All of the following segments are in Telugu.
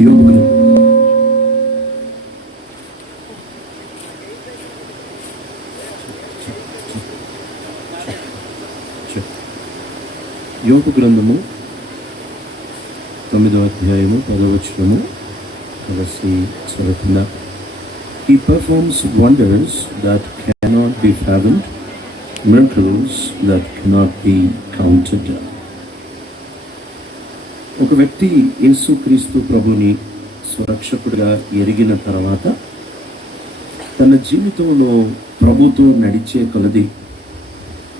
యోబు యోబు గ్రంథము 9వ అధ్యాయము 10వ వచనము కలిసి చదువుకుందాం. He performs wonders that cannot be fathomed, miracles that cannot be counted. ఒక వ్యక్తి యేసుక్రీస్తు ప్రభుని సురక్షకుడిగా ఎరిగిన తర్వాత తన జీవితంలో ప్రభుతో నడిచే కొలది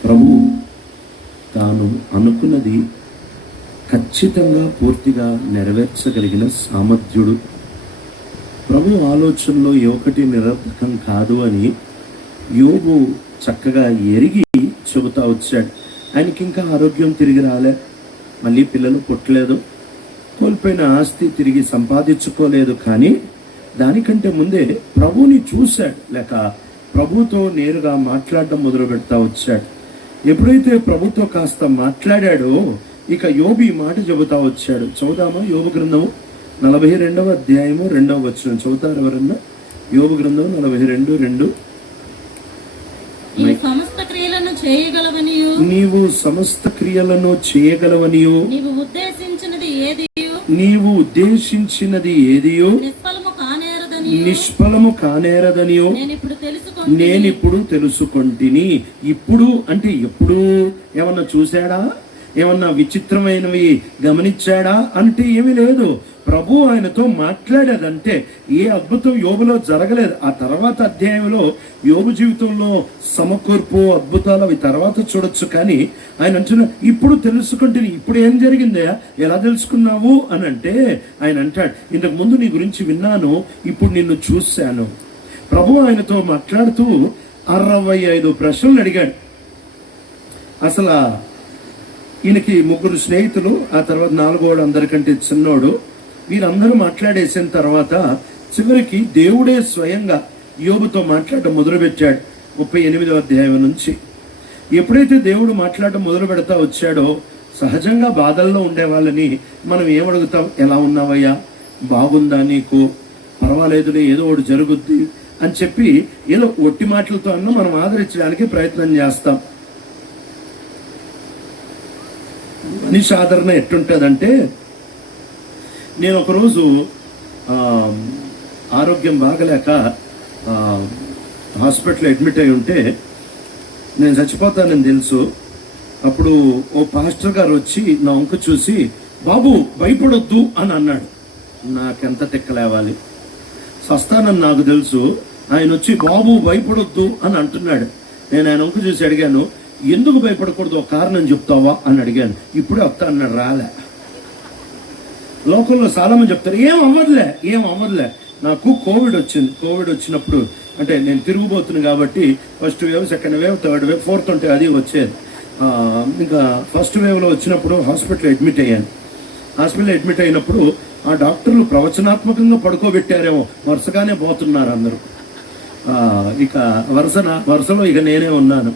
ప్రభు తాను అనుకున్నది ఖచ్చితంగా పూర్తిగా నెరవేర్చగలిగిన సామర్థ్యుడు. ప్రభు ఆలోచనలో ఏ ఒక్కటి నిరర్ధకం కాదు అని యోబు చక్కగా ఎరిగి చెబుతా వచ్చాడు. ఆయనకి ఇంకా ఆరోగ్యం తిరిగి రాలే, మళ్ళీ పిల్లలు పుట్టలేదు, కోల్పోయిన ఆస్తి తిరిగి సంపాదించుకోలేదు. కానీ దానికంటే ముందే ప్రభుని చూశాడు, లేక ప్రభుతో నేరుగా మాట్లాడడం మొదలు పెడతా వచ్చాడు. ఎప్పుడైతే ప్రభుతో కాస్త మాట్లాడాడో ఇక యోబు ఈ మాట చెబుతా వచ్చాడు. చదువుదామా? యోబు గ్రంథము 42వ అధ్యాయము 2వ వచనం చదువుతారు ఎవరన్నా? యోబు గ్రంథం 42:2. నీవు సమస్త క్రియలను చేయగలవనియు నీవు ఉద్దేశించినది ఏదియో నిష్ఫలము కానేరదనియో నేనిప్పుడు తెలుసుకొంటిని. ఇప్పుడు అంటే ఎప్పుడు? ఏమన్నా చూశాడా? ఏమన్నా విచిత్రమైనవి గమనించాడా అంటే ఏమీ లేదు. ప్రభు ఆయనతో మాట్లాడాడంటే ఏ అద్భుతం యోబులో జరగలేదు. ఆ తర్వాత అధ్యాయంలో యోబు జీవితంలో సమకూర్పు అద్భుతాలు అవి తర్వాత చూడొచ్చు. కానీ ఆయన అంటున్నా ఇప్పుడు తెలుసుకుంటే ఇప్పుడు ఏం జరిగిందా, ఎలా తెలుసుకున్నావు అని అంటే ఆయన అంటాడు, ఇంతకు ముందు నీ గురించి విన్నాను, ఇప్పుడు నిన్ను చూశాను. ప్రభు ఆయనతో మాట్లాడుతూ 65 ప్రశ్నలు అడిగాడు. అసలు ఈయనకి 3 స్నేహితులు, ఆ తర్వాత 4వాడు అందరికంటే చిన్నోడు. వీరందరూ మాట్లాడేసిన తర్వాత చివరికి దేవుడే స్వయంగా యోబుతో మాట్లాడటం మొదలుపెట్టాడు. 38వ అధ్యాయం నుంచి ఎప్పుడైతే దేవుడు మాట్లాడటం మొదలు పెడతా వచ్చాడో సహజంగా బాధల్లో ఉండే వాళ్ళని మనం ఏమడుగుతాం? ఎలా ఉన్నావయ్యా, బాగుందా నీకు, పర్వాలేదులే, ఏదో ఒకటి జరుగుద్ది అని చెప్పి ఏదో ఒట్టి మాటలతో అన్న మనం ఆదరించడానికి ప్రయత్నం చేస్తాం. మనిషి ఆదరణ ఎట్టుంటుందంటే, నేను ఒకరోజు ఆరోగ్యం బాగలేక హాస్పిటల్ అడ్మిట్ అయి ఉంటే నేను చచ్చిపోతానని తెలుసు. అప్పుడు ఓ పాస్టర్ గారు వచ్చి నా వంక చూసి, బాబు భయపడొద్దు అని అన్నాడు. నాకెంత తిక్కలేవాలి, సస్తానని నాకు తెలుసు. ఆయన వచ్చి బాబు భయపడొద్దు అని అంటున్నాడు. నేను ఆయన వంక చూసి అడిగాను, ఎందుకు భయపడకూడదు, ఒక కారణం చెప్తావా అని అడిగాను. ఇప్పుడే వస్తా అన్నాడు. రాలే. లోకల్లో చాలా మంది చెప్తారు ఏం అవ్వదులే. నాకు కోవిడ్ వచ్చింది. కోవిడ్ వచ్చినప్పుడు అంటే నేను తిరుగుబోతున్నాను కాబట్టి first wave, second wave, third wave, fourth ఉంటే అది వచ్చేది. ఇంకా ఫస్ట్ వేవ్లో వచ్చినప్పుడు హాస్పిటల్ అడ్మిట్ అయ్యాను. హాస్పిటల్ అడ్మిట్ అయినప్పుడు ఆ డాక్టర్లు ప్రవచనాత్మకంగా పడుకోబెట్టారేమో, వరుసగానే పోతున్నారు అందరూ. ఇక వరుసలో ఇక నేనే ఉన్నాను.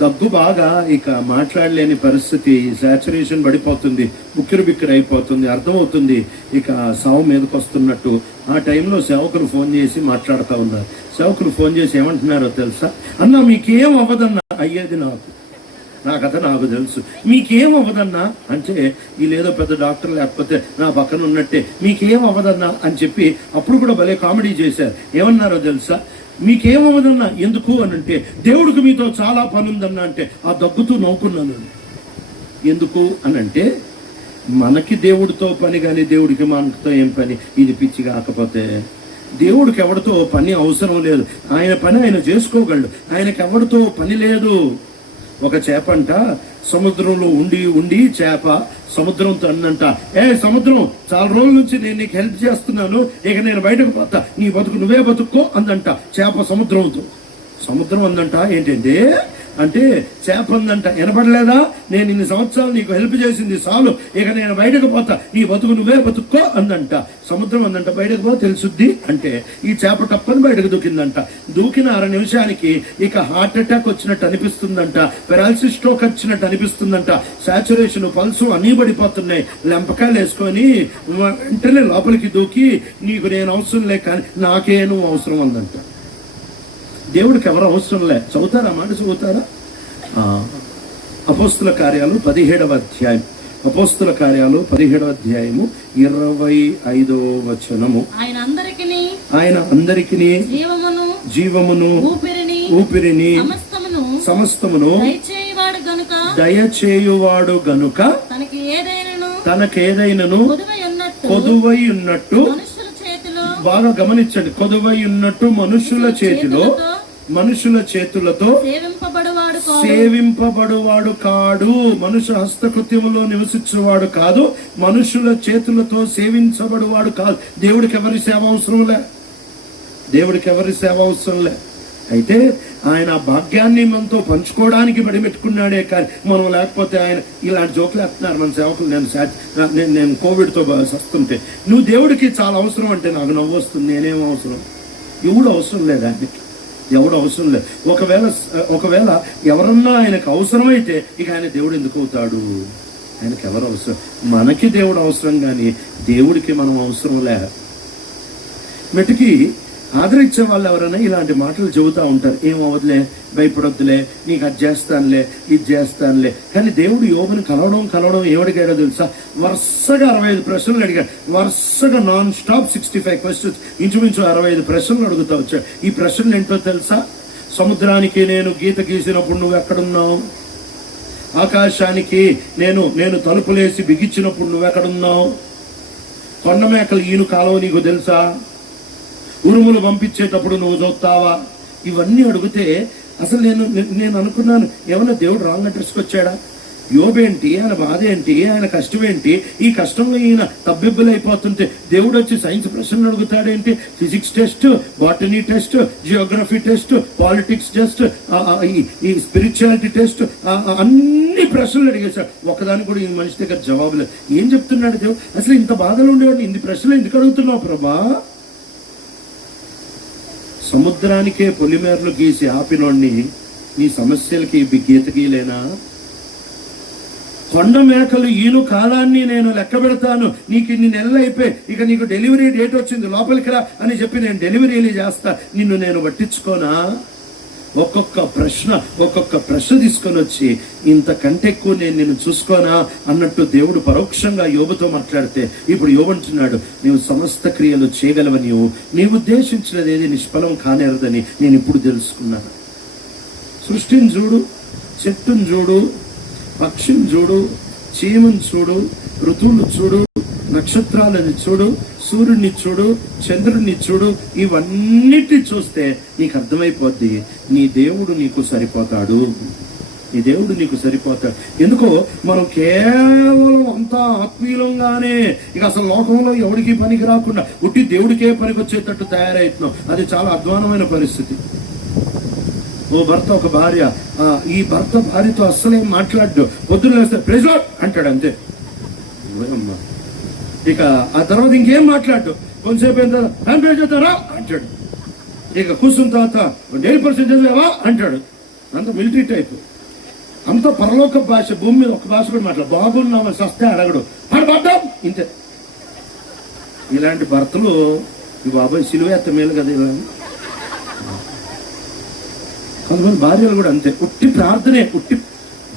దగ్గు బాగా, ఇక మాట్లాడలేని పరిస్థితి, సాచురేషన్ పడిపోతుంది, ఉక్కిరి బిక్కిరి అయిపోతుంది, అర్థమవుతుంది ఇక సావు మీదకి వస్తున్నట్టు. ఆ టైంలో సేవకులు ఫోన్ చేసి మాట్లాడుతూ ఉన్నారు. సేవకులు ఫోన్ చేసి ఏమంటున్నారో తెలుసా? అన్నా మీకేం అవ్వదన్నా. అయ్యేది నా కథ నాకు తెలుసు. మీకేం అవ్వదన్నా అంటే వీళ్ళేదో పెద్ద డాక్టర్ లేకపోతే నా పక్కన ఉన్నట్టే మీకేం అవ్వదన్నా అని చెప్పి అప్పుడు కూడా భలే కామెడీ చేశారు. ఏమన్నారో తెలుసా? మీకేమవ్వదన్నా. ఎందుకు అని అంటే దేవుడికి మీతో చాలా పని ఉందన్నా అంటే ఆ దగ్గుతూ నవ్వుకున్నాను. ఎందుకు అని అంటే మనకి దేవుడితో పని కానీ దేవుడికి మనతో ఏం పని? ఇది పిచ్చి కాకపోతే దేవుడికి ఎవరితో పని అవసరం లేదు. ఆయన పని ఆయన చేసుకోగలడు. ఆయనకి ఎవరితో పని లేదు. ఒక చేపంట సముద్రంలో ఉండి చేప సముద్రంతో అన్నంట, సముద్రం చాలా రోజుల నుంచి నేను నీకు హెల్ప్ చేస్తున్నాను, ఇక నేను బయటకు పోతా, నీ బతుకు నువ్వే బతుక్కో అందంట చేప సముద్రంతో. సముద్రం అందంట ఏంటంటే అంటే చేప ఉందంట, వినపడలేదా? నేను ఇన్ని సంవత్సరాలు నీకు హెల్ప్ చేసింది చాలు, ఇక నేను బయటకు పోతా, నీ బతుకు నువ్వే బతుక్కో అందంట. సముద్రం అందంట, బయటకు పో తెలుసుద్ది అంటే ఈ చేప టప్పని బయటకు దూకిందంట. దూకిన 6 నిమిషానికి ఇక హార్ట్ అటాక్ వచ్చినట్టు అనిపిస్తుందంట, పెరాలసిస్ స్ట్రోక్ వచ్చినట్టు అనిపిస్తుందంట, సాచురేషన్ పల్సు అన్నీ పడిపోతున్నాయి. లెంపకాయలు వేసుకొని వెంటనే లోపలికి దూకి నీకు నేను అవసరం లే కానీ నాకే నువ్వు అవసరం అందంట. దేవుడికి ఎవరు అవసరం లే. చదువుతారా మాట, చదువుతారా? అపోస్తుల కార్యాలు 17వ అధ్యాయం, అపోస్తుల కార్యాలు 17వ అధ్యాయము 25వ వచనము. ఆయన అందరికిని జీవమును ఊపిరిని సమస్తమును దయచేయువాడు గనుక తనకేదైనను కొదువై ఉన్నట్టు, బాగా గమనించండి, కొదువై ఉన్నట్టు మనుషుల చేతులతో సేవింపబడువాడు కాడు. మనుషు హస్తకృత్యములో నివసించేవాడు కాదు, మనుషుల చేతులతో సేవించబడువాడు కాదు. దేవుడికి ఎవరి సేవ అవసరంలే, దేవుడికి ఎవరి సేవ అవసరంలే. అయితే ఆయన భాగ్యాన్ని మనతో పంచుకోవడానికి బడిపెట్టుకున్నాడే కానీ మనం లేకపోతే ఆయన ఇలాంటి జోకులు వేస్తున్నారు మన సేవకులు. నేను కోవిడ్తో వస్తుంటే నువ్వు దేవుడికి చాలా అవసరం అంటే నాకు నవ్వు వస్తుంది. నేనేం అవసరం? ఎవడు అవసరం లేదు, ఆయనకి ఎవడు అవసరం లేదు. ఒకవేళ ఎవరన్నా ఆయనకు అవసరమైతే ఇక ఆయన దేవుడు ఎందుకు అవుతాడు? ఆయనకి ఎవరు అవసరం? మనకి దేవుడు అవసరం కానీ దేవుడికి మనం అవసరం లే. మెటికి ఆదరించే వాళ్ళు ఎవరైనా ఇలాంటి మాటలు చెబుతూ ఉంటారు, ఏం అవ్వదులే, భయపడొద్దులే, నీకు అది చేస్తానులే, ఇది చేస్తానులే. కానీ దేవుడు యోబుని కలవడం ఏమడిగాడో తెలుసా? వరుసగా 65 ప్రశ్నలు అడిగాడు. వరుసగా నాన్ స్టాప్ 65 క్వశ్చన్స్, ఇంచుమించు 65 ప్రశ్నలు అడుగుతా వచ్చాడు. ఈ ప్రశ్నలు ఏంటో తెలుసా? సముద్రానికి నేను గీత గీసినప్పుడు నువ్వు ఎక్కడున్నావు? ఆకాశానికి నేను తలుపులేసి బిగించినప్పుడు నువ్వు ఎక్కడున్నావు? కొండ మేకలు ఈను కాలం నీకు తెలుసా? ఉరుములు పంపించేటప్పుడు నువ్వు చూస్తావా? ఇవన్నీ అడిగితే అసలు నేను అనుకున్నాను, ఏమన్నా దేవుడు రాంగ్ అడ్రస్కి వచ్చాడా? యోబేంటి, ఆయన బాధ ఏంటి, ఆయన కష్టం ఏంటి? ఈ కష్టంలో ఈయన తబ్బిబ్బులు అయిపోతుంటే దేవుడు వచ్చి సైన్స్ ప్రశ్నలు అడుగుతాడేంటి? Physics test, botany test, geography test, politics test, ఈ స్పిరిచువాలిటీ టెస్ట్, అన్ని ప్రశ్నలు అడిగేశాడు. ఒకదానికి కూడా ఈ మనిషి దగ్గర జవాబు లేదు. ఏం చెప్తున్నాడు దేవుడు? అసలు ఇంత బాధలు ఉండేవాడు, ఇన్ని ప్రశ్నలు ఎందుకు అడుగుతున్నావు ప్రభా? సముద్రానికే పొలిమేరలు గీసి ఆపినోడిని నీ సమస్యలకి గీత గీలేనా? కొండ మేకలు ఈను కాలాన్ని నేను లెక్క పెడతాను, నీకు ఇన్ని నెలలు అయిపోయి ఇక నీకు డెలివరీ డేట్ వచ్చింది, లోపలికి రా అని చెప్పి నేను డెలివరీలు చేస్తా, నిన్ను నేను పట్టించుకోనా? ఒక్కొక్క ప్రశ్న తీసుకొని వచ్చి ఇంతకంటే ఎక్కువ నేను చూసుకోనా అన్నట్టు దేవుడు పరోక్షంగా యోబుతో మాట్లాడితే ఇప్పుడు యోబు అంటున్నాడు, నీవు సమస్త క్రియలు చేయగలవని, నీవు ఉద్దేశించినది ఏది నిష్ఫలం కానేరదని నేను ఇప్పుడు తెలుసుకున్నాను. సృష్టిని చూడు, చెట్టును చూడు, పక్షిని చూడు, చీమను చూడు, ఋతువులు చూడు, నక్షత్రాలను చూడు, సూర్యుడిని చూడు, చంద్రుడిని చూడు, ఇవన్నిటి చూస్తే నీకు అర్థమైపోద్ది నీ దేవుడు నీకు సరిపోతాడు, నీ దేవుడు నీకు సరిపోతాడు. ఎందుకో మనం కేవలం అంతా ఆత్మీయంగానే ఇక అసలు లోకంలో ఎవడికి పనికి రాకుండా ఉట్టి దేవుడికే పనికి వచ్చేటట్టు తయారవుతున్నాం. అది చాలా అధ్వానమైన పరిస్థితి. ఓ భర్త ఒక భార్య, ఈ భర్త భార్యతో అస్సలేం మాట్లాడు, పొద్దున్న వేస్తే ప్రెజ్ లార్డ్ అంటాడు అంతే. ఇక ఆ తర్వాత ఇంకేం మాట్లాడు, కొంతసేపు అయిన తర్వాత అంటాడు. ఇక కూర్చున్న తర్వాత 10% చదివావా అంటాడు. అంత మిలిటరీ టైప్, అంత పరలోక భాష. భూమి మీద ఒక భాష కూడా మాట్లాడు, బాగున్నామా సస్తే అడగడు, పడ్డాం ఇంతే. ఇలాంటి భర్తలు ఈ బాబాయ్ సిలువేత్త మేలు కదా. ఇలా కొంతమంది భార్యలు కూడా అంతే, ఉట్టి ప్రార్థనే, ఉట్టి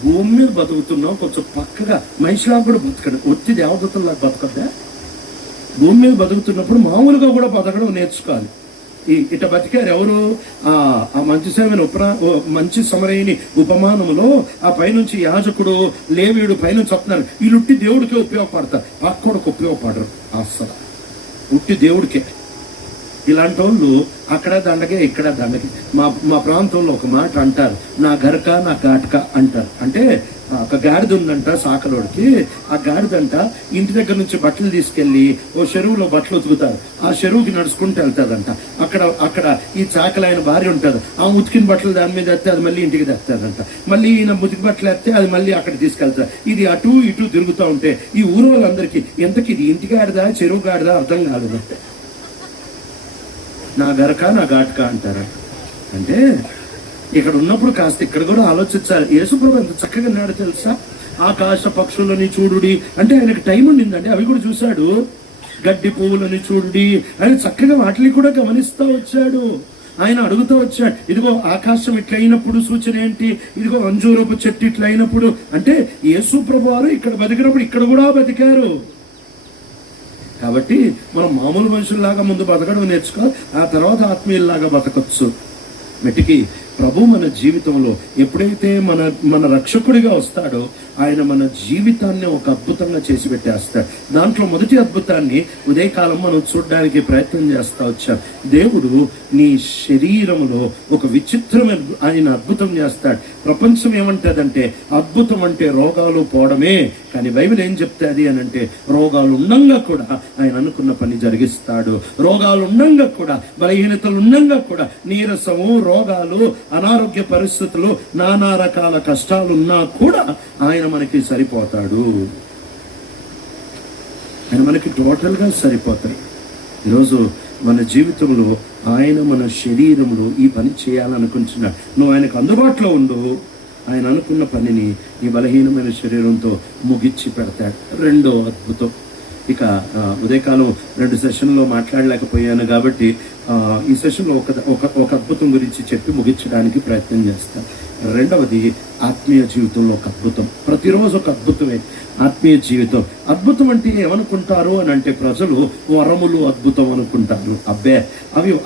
భూమి మీద బతుకుతున్నాం, కొంచెం పక్కగా మనిషిలా కూడా బతకడు, ఒత్తి దేవదత్తులా బతకద్దా? భూమి మీద బతుకుతున్నప్పుడు మామూలుగా కూడా బతకడం నేర్చుకోవాలి. ఇట బతికారు ఎవరు? ఆ మంచి సమరయుని ఉపమానములో ఆ పైనుంచి యాజకుడు లేవీయుడు పైనుంచి వస్తున్నారు. వీళ్ళుట్టి దేవుడికే ఉపయోగపడతారు, పక్కోడికి ఉపయోగపడరు. అస్సలు ఉట్టి దేవుడికే. ఇలాంటి వాళ్ళు అక్కడ దండగే ఇక్కడ దండగే. మా ప్రాంతంలో ఒక మాట అంటారు, నా గరక నా గాటక అంటారు. అంటే ఒక గాడిద ఉందంట సాకలోడికి. ఆ గాడిదంట ఇంటి దగ్గర నుంచి బట్టలు తీసుకెళ్లి ఓ చెరువులో బట్టలు ఉతుకుతారు. ఆ చెరువుకి నడుచుకుంటూ వెళ్తాదంట. అక్కడ ఈ చాకలైన భార్య ఉంటుంది. ఆ ఉతికిన బట్టలు దాని మీద ఎత్తే అది మళ్ళీ ఇంటికి తెస్తాదంట. మళ్ళీ ఈయన ముతికి బట్టలు ఎత్తే అది మళ్ళీ అక్కడ తీసుకెళ్తారు. ఇది అటు ఇటు తిరుగుతూ ఉంటే ఈ ఊరు వాళ్ళందరికీ ఎంతకి ఇది ఇంటి గాడిదా చెరువు గాడిదా అర్థం కాదు. నా గరక నా గాటక అంటారా. అంటే ఇక్కడ ఉన్నప్పుడు కాస్త ఇక్కడ కూడా ఆలోచించాలి. యేసుప్రభు ఎంత చక్కగా ఉన్నాడు తెలుసా. ఆకాశ పక్షులని చూడుడి అంటే ఆయనకు టైం ఉండిందండి. అవి కూడా చూశాడు. గడ్డి పువ్వులని చూడుడి ఆయన చక్కగా వాటిని కూడా గమనిస్తూ వచ్చాడు. ఆయన అడుగుతూ వచ్చాడు, ఇదిగో ఆకాశం ఇట్లయినప్పుడు సూచన ఏంటి, ఇదిగో అంజూరపు చెట్టు ఇట్లయినప్పుడు. అంటే యేసుప్రభు వారు ఇక్కడ బతికినప్పుడు ఇక్కడ కూడా బతికారు. కాబట్టి మనం మామూలు మనుషుల్లాగా ముందు బతకడం నేర్చుకోవాలి, ఆ తర్వాత ఆత్మీయుల్లాగా బతకచ్చు. మెటికి ప్రభు మన జీవితంలో ఎప్పుడైతే మన రక్షకుడిగా వస్తాడో ఆయన మన జీవితాన్ని ఒక అద్భుతంగా చేసి పెట్టేస్తాడు. దాంట్లో మొదటి అద్భుతాన్ని ఉదయకాలం మనం చూడడానికి ప్రయత్నం చేస్తా వచ్చాం. దేవుడు నీ శరీరంలో ఒక విచిత్రమైన ఆయన అద్భుతం చేస్తాడు. ప్రపంచం ఏమంటదంటే అద్భుతం అంటే రోగాలు పోవడమే, కానీ బైబిల్ ఏం చెప్తాది అని అంటే రోగాలు ఉండంగా కూడా ఆయన అనుకున్న పని జరిగిస్తాడు. రోగాలు ఉండంగా కూడా బలహీనతలు ఉండంగా కూడా నీరసము రోగాలు అనారోగ్య పరిస్థితులు నానా రకాల కష్టాలున్నా కూడా ఆయన మనకి సరిపోతాడు. ఆయన మనకి టోటల్గా సరిపోతాడు. ఈరోజు మన జీవితంలో ఆయన మన శరీరంలో ఈ పని చేయాలనుకుంటున్నాడు. నువ్వు ఆయనకు అందుబాటులో ఉండు, ఆయన అనుకున్న పనిని నీ బలహీనమైన శరీరంతో ముగిచ్చి పెడతాడు. రెండో అద్భుతం. ఇక ఉదయకాలం 2 సెషన్లో మాట్లాడలేకపోయాను కాబట్టి ఈ సెషన్లో ఒక అద్భుతం గురించి చెప్పి ముగించడానికి ప్రయత్నం చేస్తాను. రెండవది ఆత్మీయ జీవితంలో ఒక అద్భుతం. ప్రతిరోజు ఒక అద్భుతమే ఆత్మీయ జీవితం. అద్భుతం అంటే ఏమనుకుంటారు అని అంటే ప్రజలు వరములు అద్భుతం అనుకుంటారు. అబ్బే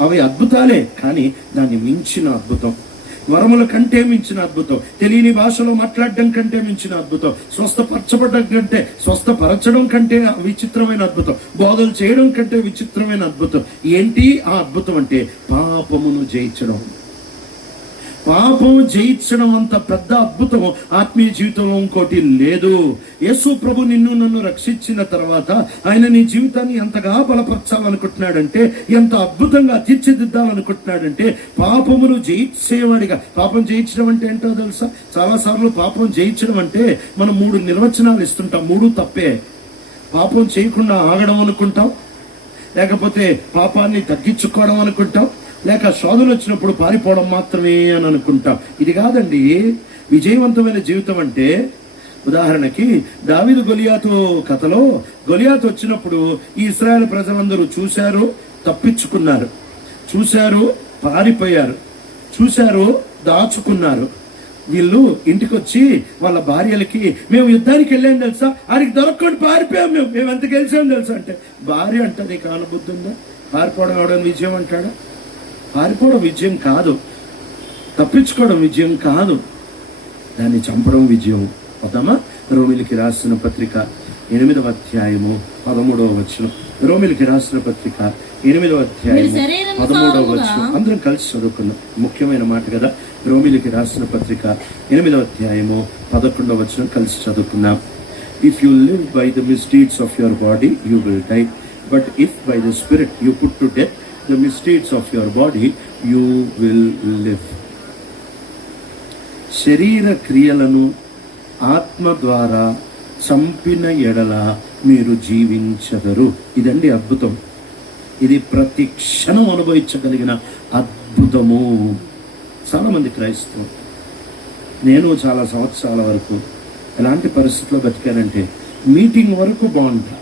అవి అద్భుతాలే, కానీ దాన్ని మించిన అద్భుతం, వరముల కంటే మించిన అద్భుతం, తెలియని భాషలో మాట్లాడడం కంటే మించిన అద్భుతం, స్వస్థపరచడం కంటే విచిత్రమైన అద్భుతం, బోధలు చేయడం కంటే విచిత్రమైన అద్భుతం. ఏంటి ఆ అద్భుతం అంటే పాపమును జయించడం. పాపం జయించడం అంత పెద్ద అద్భుతం ఆత్మీయ జీవితంలో ఇంకోటి లేదు. యేసు ప్రభు నిన్ను నన్ను రక్షించిన తర్వాత ఆయన నీ జీవితాన్ని ఎంతగా బలపరచాలనుకుంటున్నాడంటే, ఎంత అద్భుతంగా తీర్చిదిద్దాలనుకుంటున్నాడంటే పాపమును జయించేవాడిగా. పాపం జయించడం అంటే ఏంటో తెలుసా? చాలాసార్లు పాపం జయించడం అంటే మనం 3 నిర్వచనాలు ఇస్తుంటాం. 3 తప్పే. పాపం చేయకుండా ఆగడం అనుకుంటాం, లేకపోతే పాపాన్ని తగ్గించుకోవడం అనుకుంటాం, లేక శోధనలు వచ్చినప్పుడు పారిపోవడం మాత్రమే అని అనుకుంటాం. ఇది కాదండి విజయవంతమైన జీవితం అంటే. ఉదాహరణకి దావీదు గొలియాతు కథలో గొలియాతు వచ్చినప్పుడు ఈ ఇశ్రాయేలు ప్రజలందరూ చూశారు, తప్పించుకున్నారు, చూశారు, పారిపోయారు, చూశారు, దాచుకున్నారు. వీళ్ళు ఇంటికి వచ్చి వాళ్ళ భార్యలకి మేము యుద్ధానికి వెళ్ళాం తెలుసా, ఆడికి దొరకకుండా పారిపోయాం, మేము ఎంత గెలిచాం తెలుసా అంటే భార్య అంటే నీకు అనుబుద్ధి ఉందా? పారిపోవడం అవడం విజయం అంటాడా? పారిపోవడం విజయం కాదు, తప్పించుకోవడం విజయం కాదు, దాన్ని చంపడం విజయం. పోదామా? రోమిలికి రాసిన పత్రిక 8వ అధ్యాయము 13వ వచనం. రోమిలికి రాసిన పత్రిక 8వ అధ్యాయము 13వ వచనం. అందరం కలిసి చదువుకున్నాం. ముఖ్యమైన మాట కదా. రోమిలికి రాసిన పత్రిక 8వ అధ్యాయము 11వ వచనం కలిసి చదువుకున్నాం. If you live by the misdeeds of your body, you will die. But if by the Spirit you put to death the misdeeds of your body, you will live. శరీర క్రియలను ఆత్మ ద్వారా చంపిన ఎడల మీరు జీవించగరు. ఇదండి అద్భుతం. ఇది ప్రతి క్షణం అనుభవించగలిగిన అద్భుతము. చాలా మంది క్రైస్తవులు, నేను చాలా సంవత్సరాల వరకు ఎలాంటి పరిస్థితుల్లో బతికానంటే మీటింగ్ వరకు బాగుంటా,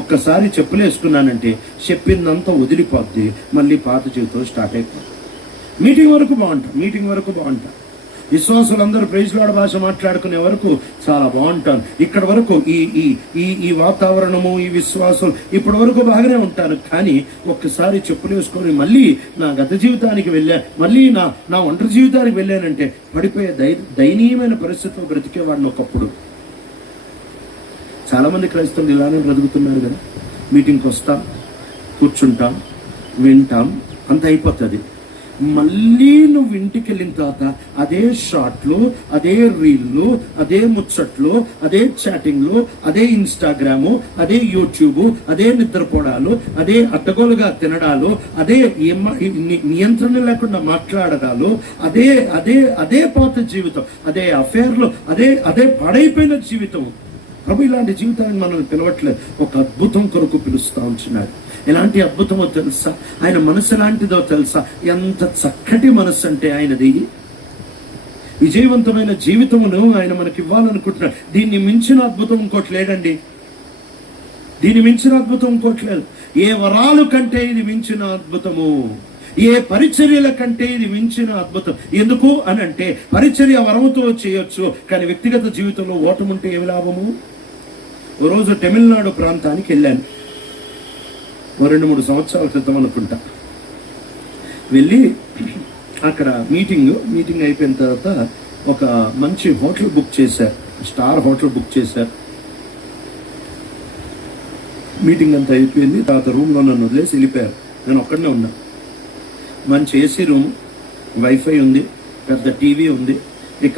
ఒక్కసారి చెప్పులు వేసుకున్నానంటే చెప్పిందంతా వదిలిపోద్ది, మళ్ళీ పాత జీవితం స్టార్ట్ అయిపోద్ది. మీటింగ్ వరకు బాగుంటా, విశ్వాసులందరూ ప్రైజ్ లార్డ్ భాష మాట్లాడుకునే వరకు చాలా బాగుంటాను. ఇక్కడ వరకు ఈ వాతావరణము, ఈ విశ్వాసం ఇప్పటి వరకు బాగానే ఉంటాను. కానీ ఒక్కసారి చెప్పులు వేసుకొని మళ్ళీ నా గత జీవితానికి మళ్ళీ నా ఒంటరి జీవితానికి వెళ్ళానంటే పడిపోయే దయనీయమైన పరిస్థితిలో బ్రతికేవాడిని ఒకప్పుడు. చాలా మంది క్రైస్తవులు ఇలానే బ్రతుకుతున్నారు కదా. మీటింగ్కి వస్తాం, కూర్చుంటాం, వింటాం, అంత అయిపోతుంది. మళ్ళీ నువ్వు ఇంటికి వెళ్ళిన తర్వాత అదే షార్ట్లు, అదే రీళ్ళు, అదే ముచ్చట్లు, అదే చాటింగ్లు, అదే ఇన్స్టాగ్రాము, అదే యూట్యూబ్, అదే నిద్రపోవడాలు, అదే అడ్డగోలుగా తినడాలు, అదే నియంత్రణ లేకుండా మాట్లాడడాలు, అదే అదే అదే పాత జీవితం, అదే అఫేర్లు, అదే అదే పాడైపోయిన జీవితం. ప్రభు ఇలాంటి జీవితాన్ని మనల్ని పిలవట్లేదు, ఒక అద్భుతం కొరకు పిలుస్తూ ఉంటున్నాడు. ఎలాంటి అద్భుతమో తెలుసా? ఆయన మనసు ఎలాంటిదో తెలుసా? ఎంత చక్కటి మనస్సు అంటే ఆయనది. విజయవంతమైన జీవితమును ఆయన మనకి ఇవ్వాలనుకుంటున్నాడు. దీన్ని మించిన అద్భుతం ఇంకోటి లేదండి. దీన్ని మించిన అద్భుతం ఇంకోటి లేదు. ఏ వరాలు కంటే ఇది మించిన అద్భుతము, ఏ పరిచర్యల కంటే ఇది మించిన అద్భుతం. ఎందుకు అని అంటే పరిచర్య వరముతో చేయొచ్చు, కానీ వ్యక్తిగత జీవితంలో ఓటముంటే ఏమి లాభము? ఓ రోజు తమిళనాడు ప్రాంతానికి వెళ్ళాను, 2-3 సంవత్సరాల క్రితం అనుకుంటా. వెళ్ళి అక్కడ మీటింగ్ అయిపోయిన తర్వాత ఒక మంచి హోటల్ బుక్ చేశారు, స్టార్ హోటల్ బుక్ చేశారు. మీటింగ్ అంతా అయిపోయింది. తర్వాత రూమ్లో నన్ను వదిలేసి వెళ్ళిపోయారు. నేను ఒక్కడనే ఉన్నా. మంచి ఏసీ రూమ్, వైఫై ఉంది, పెద్ద టీవీ ఉంది. ఇక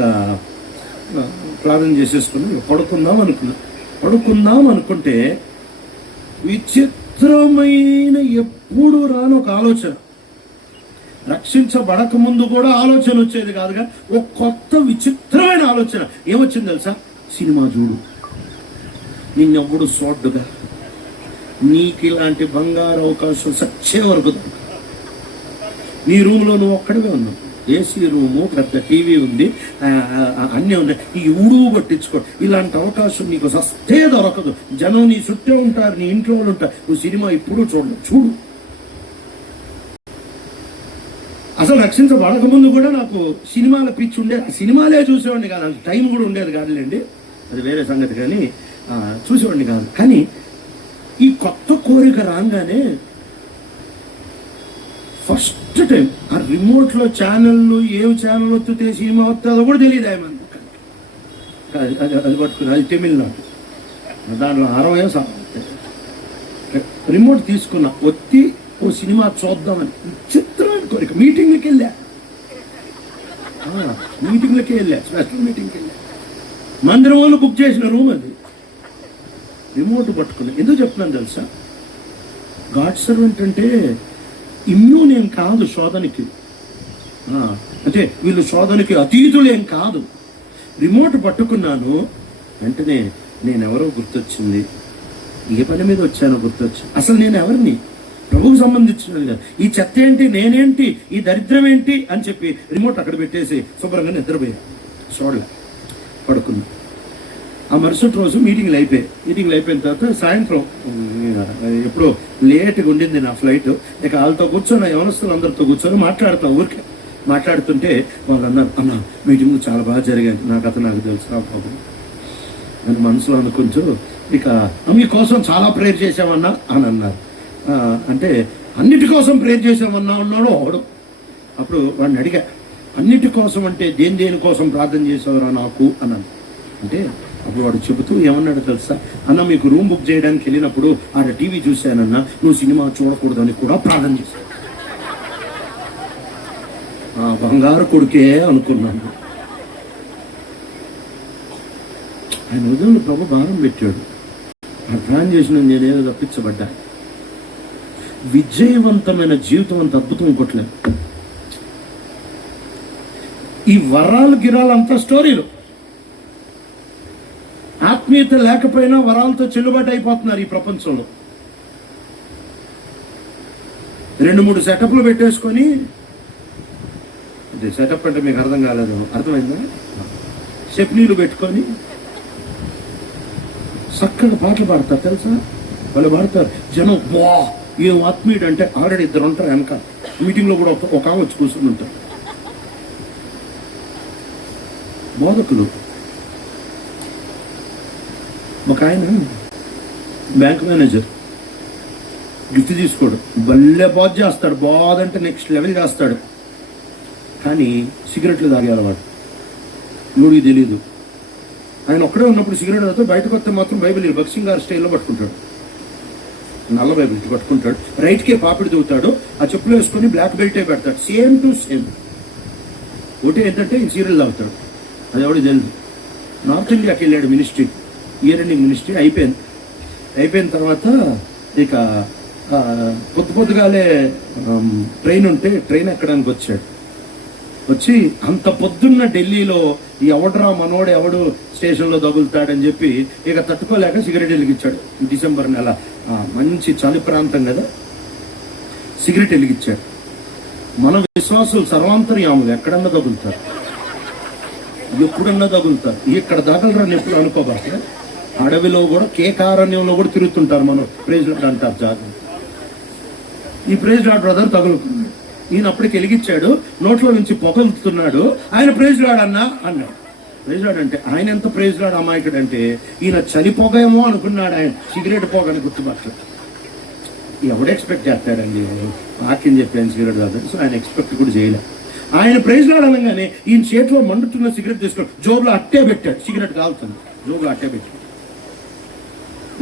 ప్రార్థన చేసేసుకుని పడుకుందాం అనుకుంటే విచిత్రమైన, ఎప్పుడు రాని ఒక ఆలోచన. రక్షించబడక ముందు కూడా ఆలోచన వచ్చేది కాదుగా, ఒక కొత్త విచిత్రమైన ఆలోచన. ఏమొచ్చింది తెలుసా? సినిమా చూడు, నిన్నెప్పుడు చూడ్డుగా, నీకు ఇలాంటి బంగారు అవకాశం సచ్చే వరకు నీ రూమ్లో నువ్వు ఒక్కడిగా ఉన్నావు. ఏసీ రూము, పెద్ద టీవీ ఉంది, అన్నీ ఉన్నాయి. ఈ ఊడువు పట్టించుకో. ఇలాంటి అవకాశం నీకు సస్తే దొరకదు. జనం నీ చుట్టే ఉంటారు, నీ ఇంట్లో ఉంటారు. నువ్వు సినిమా ఇప్పుడు చూడు. అసలు రక్షించబడక ముందు కూడా నాకు సినిమాల పిచ్చి ఉండేది. ఆ సినిమాలే చూసేవాడిని కాదు, టైం కూడా ఉండేది కాదులేండి, అది వేరే సంగతి. కానీ చూసేవాడిని కాదు. కానీ ఈ కొత్త కోరిక రాగానే ఫస్ట్ టైం ఆ రిమోట్లో ఛానళ్ళు, ఏం ఛానల్ వస్తుంటే సినిమా వస్తుందో కూడా తెలియదు. అది పట్టుకుని, అది తమిళనాడు, దాంట్లో 60 రిమోట్ తీసుకున్నా, ఒత్తి ఓ సినిమా చూద్దామని. విచిత్రమైన కోరిక. మీటింగ్లకి వెళ్ళా, స్పెషల్ మీటింగ్కి వెళ్ళా. మందిరం వాళ్ళు బుక్ చేసిన రూమ్ అది. రిమోట్ పట్టుకున్నా. ఎందుకు చెప్తున్నాను తెలుసా? గాడ్ సర్వెంట్ అంటే ఇమ్యూన్ ఏం కాదు శోధనకి. అంటే వీళ్ళు శోధనకి అతీతులేం కాదు. రిమోట్ పట్టుకున్నాను, వెంటనే నేనెవరో గుర్తొచ్చింది. ఏ పని మీద వచ్చానో గుర్తొచ్చింది. అసలు నేను ఎవరిని? ప్రభువుకు సంబంధించినది కదా. ఈ చెత్త ఏంటి, నేనేంటి, ఈ దరిద్రం ఏంటి అని చెప్పి రిమోట్ అక్కడ పెట్టేసి శుభ్రంగా నిద్రపోయా. చూడలే, పడుకున్నా. ఆ మరుసటి రోజు మీటింగ్లు అయిపోయిన తర్వాత సాయంత్రం ఎప్పుడో లేట్గా ఉండింది నా ఫ్లైట్. ఇక వాళ్ళతో కూర్చొని, యవనస్తులు అందరితో కూర్చొని మాట్లాడుతుంటే వాళ్ళు అన్నారు, అన్న మీటింగ్లు చాలా బాగా జరిగాయి, నాకు తెలుసు బాబు అని మనసులో అనుకుంటూ, ఇక మీకోసం చాలా ప్రేయర్ చేసామన్నా అని అన్నారు. అంటే అన్నిటి కోసం ప్రేయర్ చేసామన్నా అన్నాడు ఒకడు. అప్పుడు వాడిని అడిగా, అన్నిటి కోసం అంటే దేనికోసం ప్రార్థన చేసేవారా నాకు అన్నాను. అంటే అప్పుడు వాడు చెబుతూ ఏమన్నాడు తెలుసా? అన్న, మీకు రూమ్ బుక్ చేయడానికి వెళ్ళినప్పుడు ఆడ టీవీ చూశానన్నా, నువ్వు సినిమా చూడకూడదని కూడా ప్రార్థన చేశాను. బంగారు కొడుకే అనుకున్నాను. ఆయన ఉదయం ప్రభు భారం పెట్టాడు. ఆ ప్లాన్ చేసిన నేనేదో తప్పించబడ్డా. విజయవంతమైన జీవితం అంత అద్భుతం ఇంకోట్లేదు. ఈ వరాలు గిరాలు అంతా స్టోరీలు. ఆత్మీయత లేకపోయినా వరాలతో చెల్లుబాటు అయిపోతున్నారు ఈ ప్రపంచంలో. 2-3 సెటప్లు పెట్టేసుకొని, ఇది సెటప్ అంటే మీకు అర్థం కాలేదు, అర్థమైందా? చెప్నీలు పెట్టుకొని చక్కగా పాటలు పాడతారు తెలుసా? వాళ్ళు పాడతారు. జనం బా ఏం ఆత్మీయుడు అంటే ఆల్రెడీ 2 ఉంటారు వెనక. మీటింగ్లో కూడా ఒక ఆమె వచ్చి కూర్చొని ఉంటారు. బోధకులు. ఒక ఆయన బ్యాంక్ మేనేజర్, గిఫ్ట్ తీసుకోడు, భలే బాధ చేస్తాడు. బాధ అంటే నెక్స్ట్ లెవెల్ చేస్తాడు. కానీ సిగరెట్లు తాగే అలవాడు. ఎవడికి తెలీదు. ఆయన ఒక్కడే ఉన్నప్పుడు సిగరెట్ తాగితే, బయటకు వస్తే మాత్రం బైబిల్ భక్సింగ్ గారి స్టైల్లో పట్టుకుంటాడు. నల్ల బైబిల్ ఇటు పట్టుకుంటాడు, రైట్కే పాపిడి దూతాడు, ఆ చెప్పులు వేసుకొని బ్లాక్ బెల్టే పెడతాడు, సేమ్ టు సేమ్. ఒకటి ఏంటంటే ఈ సీరియల్ అవుతాడు, అది ఎవరికి తెలుసు. నార్త్ ఇండియాకి వెళ్ళాడు మినిస్ట్రీ, ఇయర్ ఎండింగ్ మినిస్ట్రీ అయిపోయిన తర్వాత ఇక పొద్దుగాలే ట్రైన్ ఉంటే ట్రైన్ ఎక్కడానికి వచ్చి అంత పొద్దున్న ఢిల్లీలో ఎవడరా మనోడు ఎవడు స్టేషన్లో తగులుతాడని చెప్పి ఇక తట్టుకోలేక సిగరెట్ వెలిగించాడు. డిసెంబర్ నెల మంచి చలి ప్రాంతం కదా, సిగరెట్ వెలిగించాడు. మన విశ్వాసులు సర్వాంతర్యాములు, ఎక్కడన్నా తగులుతారు, ఎప్పుడన్నా తగులుతారు. ఇక్కడ తగలరని ఎప్పుడు అనుకోబాక, అడవిలో కూడా కేకారణ్యంలో కూడా తిరుగుతుంటారు. మనం ప్రైజ్ లార్డ్ అంటారు జాగ్రత్త. ఈ ప్రైజ్ లార్డ్ బ్రదర్ తగులుతున్నాడు, ఈయన అప్పటికి వెలిగించాడు, నోట్లో నుంచి పొగలుతున్నాడు. ఆయన ప్రైజ్ లార్డ్ అన్నాడు. ప్రైజ్ లార్డ్ అంటే ఆయన ఎంత ప్రైజ్ లార్డ్ అమాయకుడు అంటే, ఈయన చలి పొగేమో అనుకున్నాడు, ఆయన సిగరెట్ పొగని గుర్తుపట్ల. ఎవడు ఎక్స్పెక్ట్ చేస్తాడండి, వాక్యం చెప్పాను సిగరెట్ తాగుతాడు. సో ఆయన ఎక్స్పెక్ట్ కూడా చేయలే. ఆయన ప్రైజ్ లార్డ్ అనగానే ఈయన చేతిలో మండుతున్న సిగరెట్ తీసుకొని జోబులో అట్టే పెట్టాడు. సిగరెట్ కాలుతుంది, జోబులో అట్టే పెట్టాడు.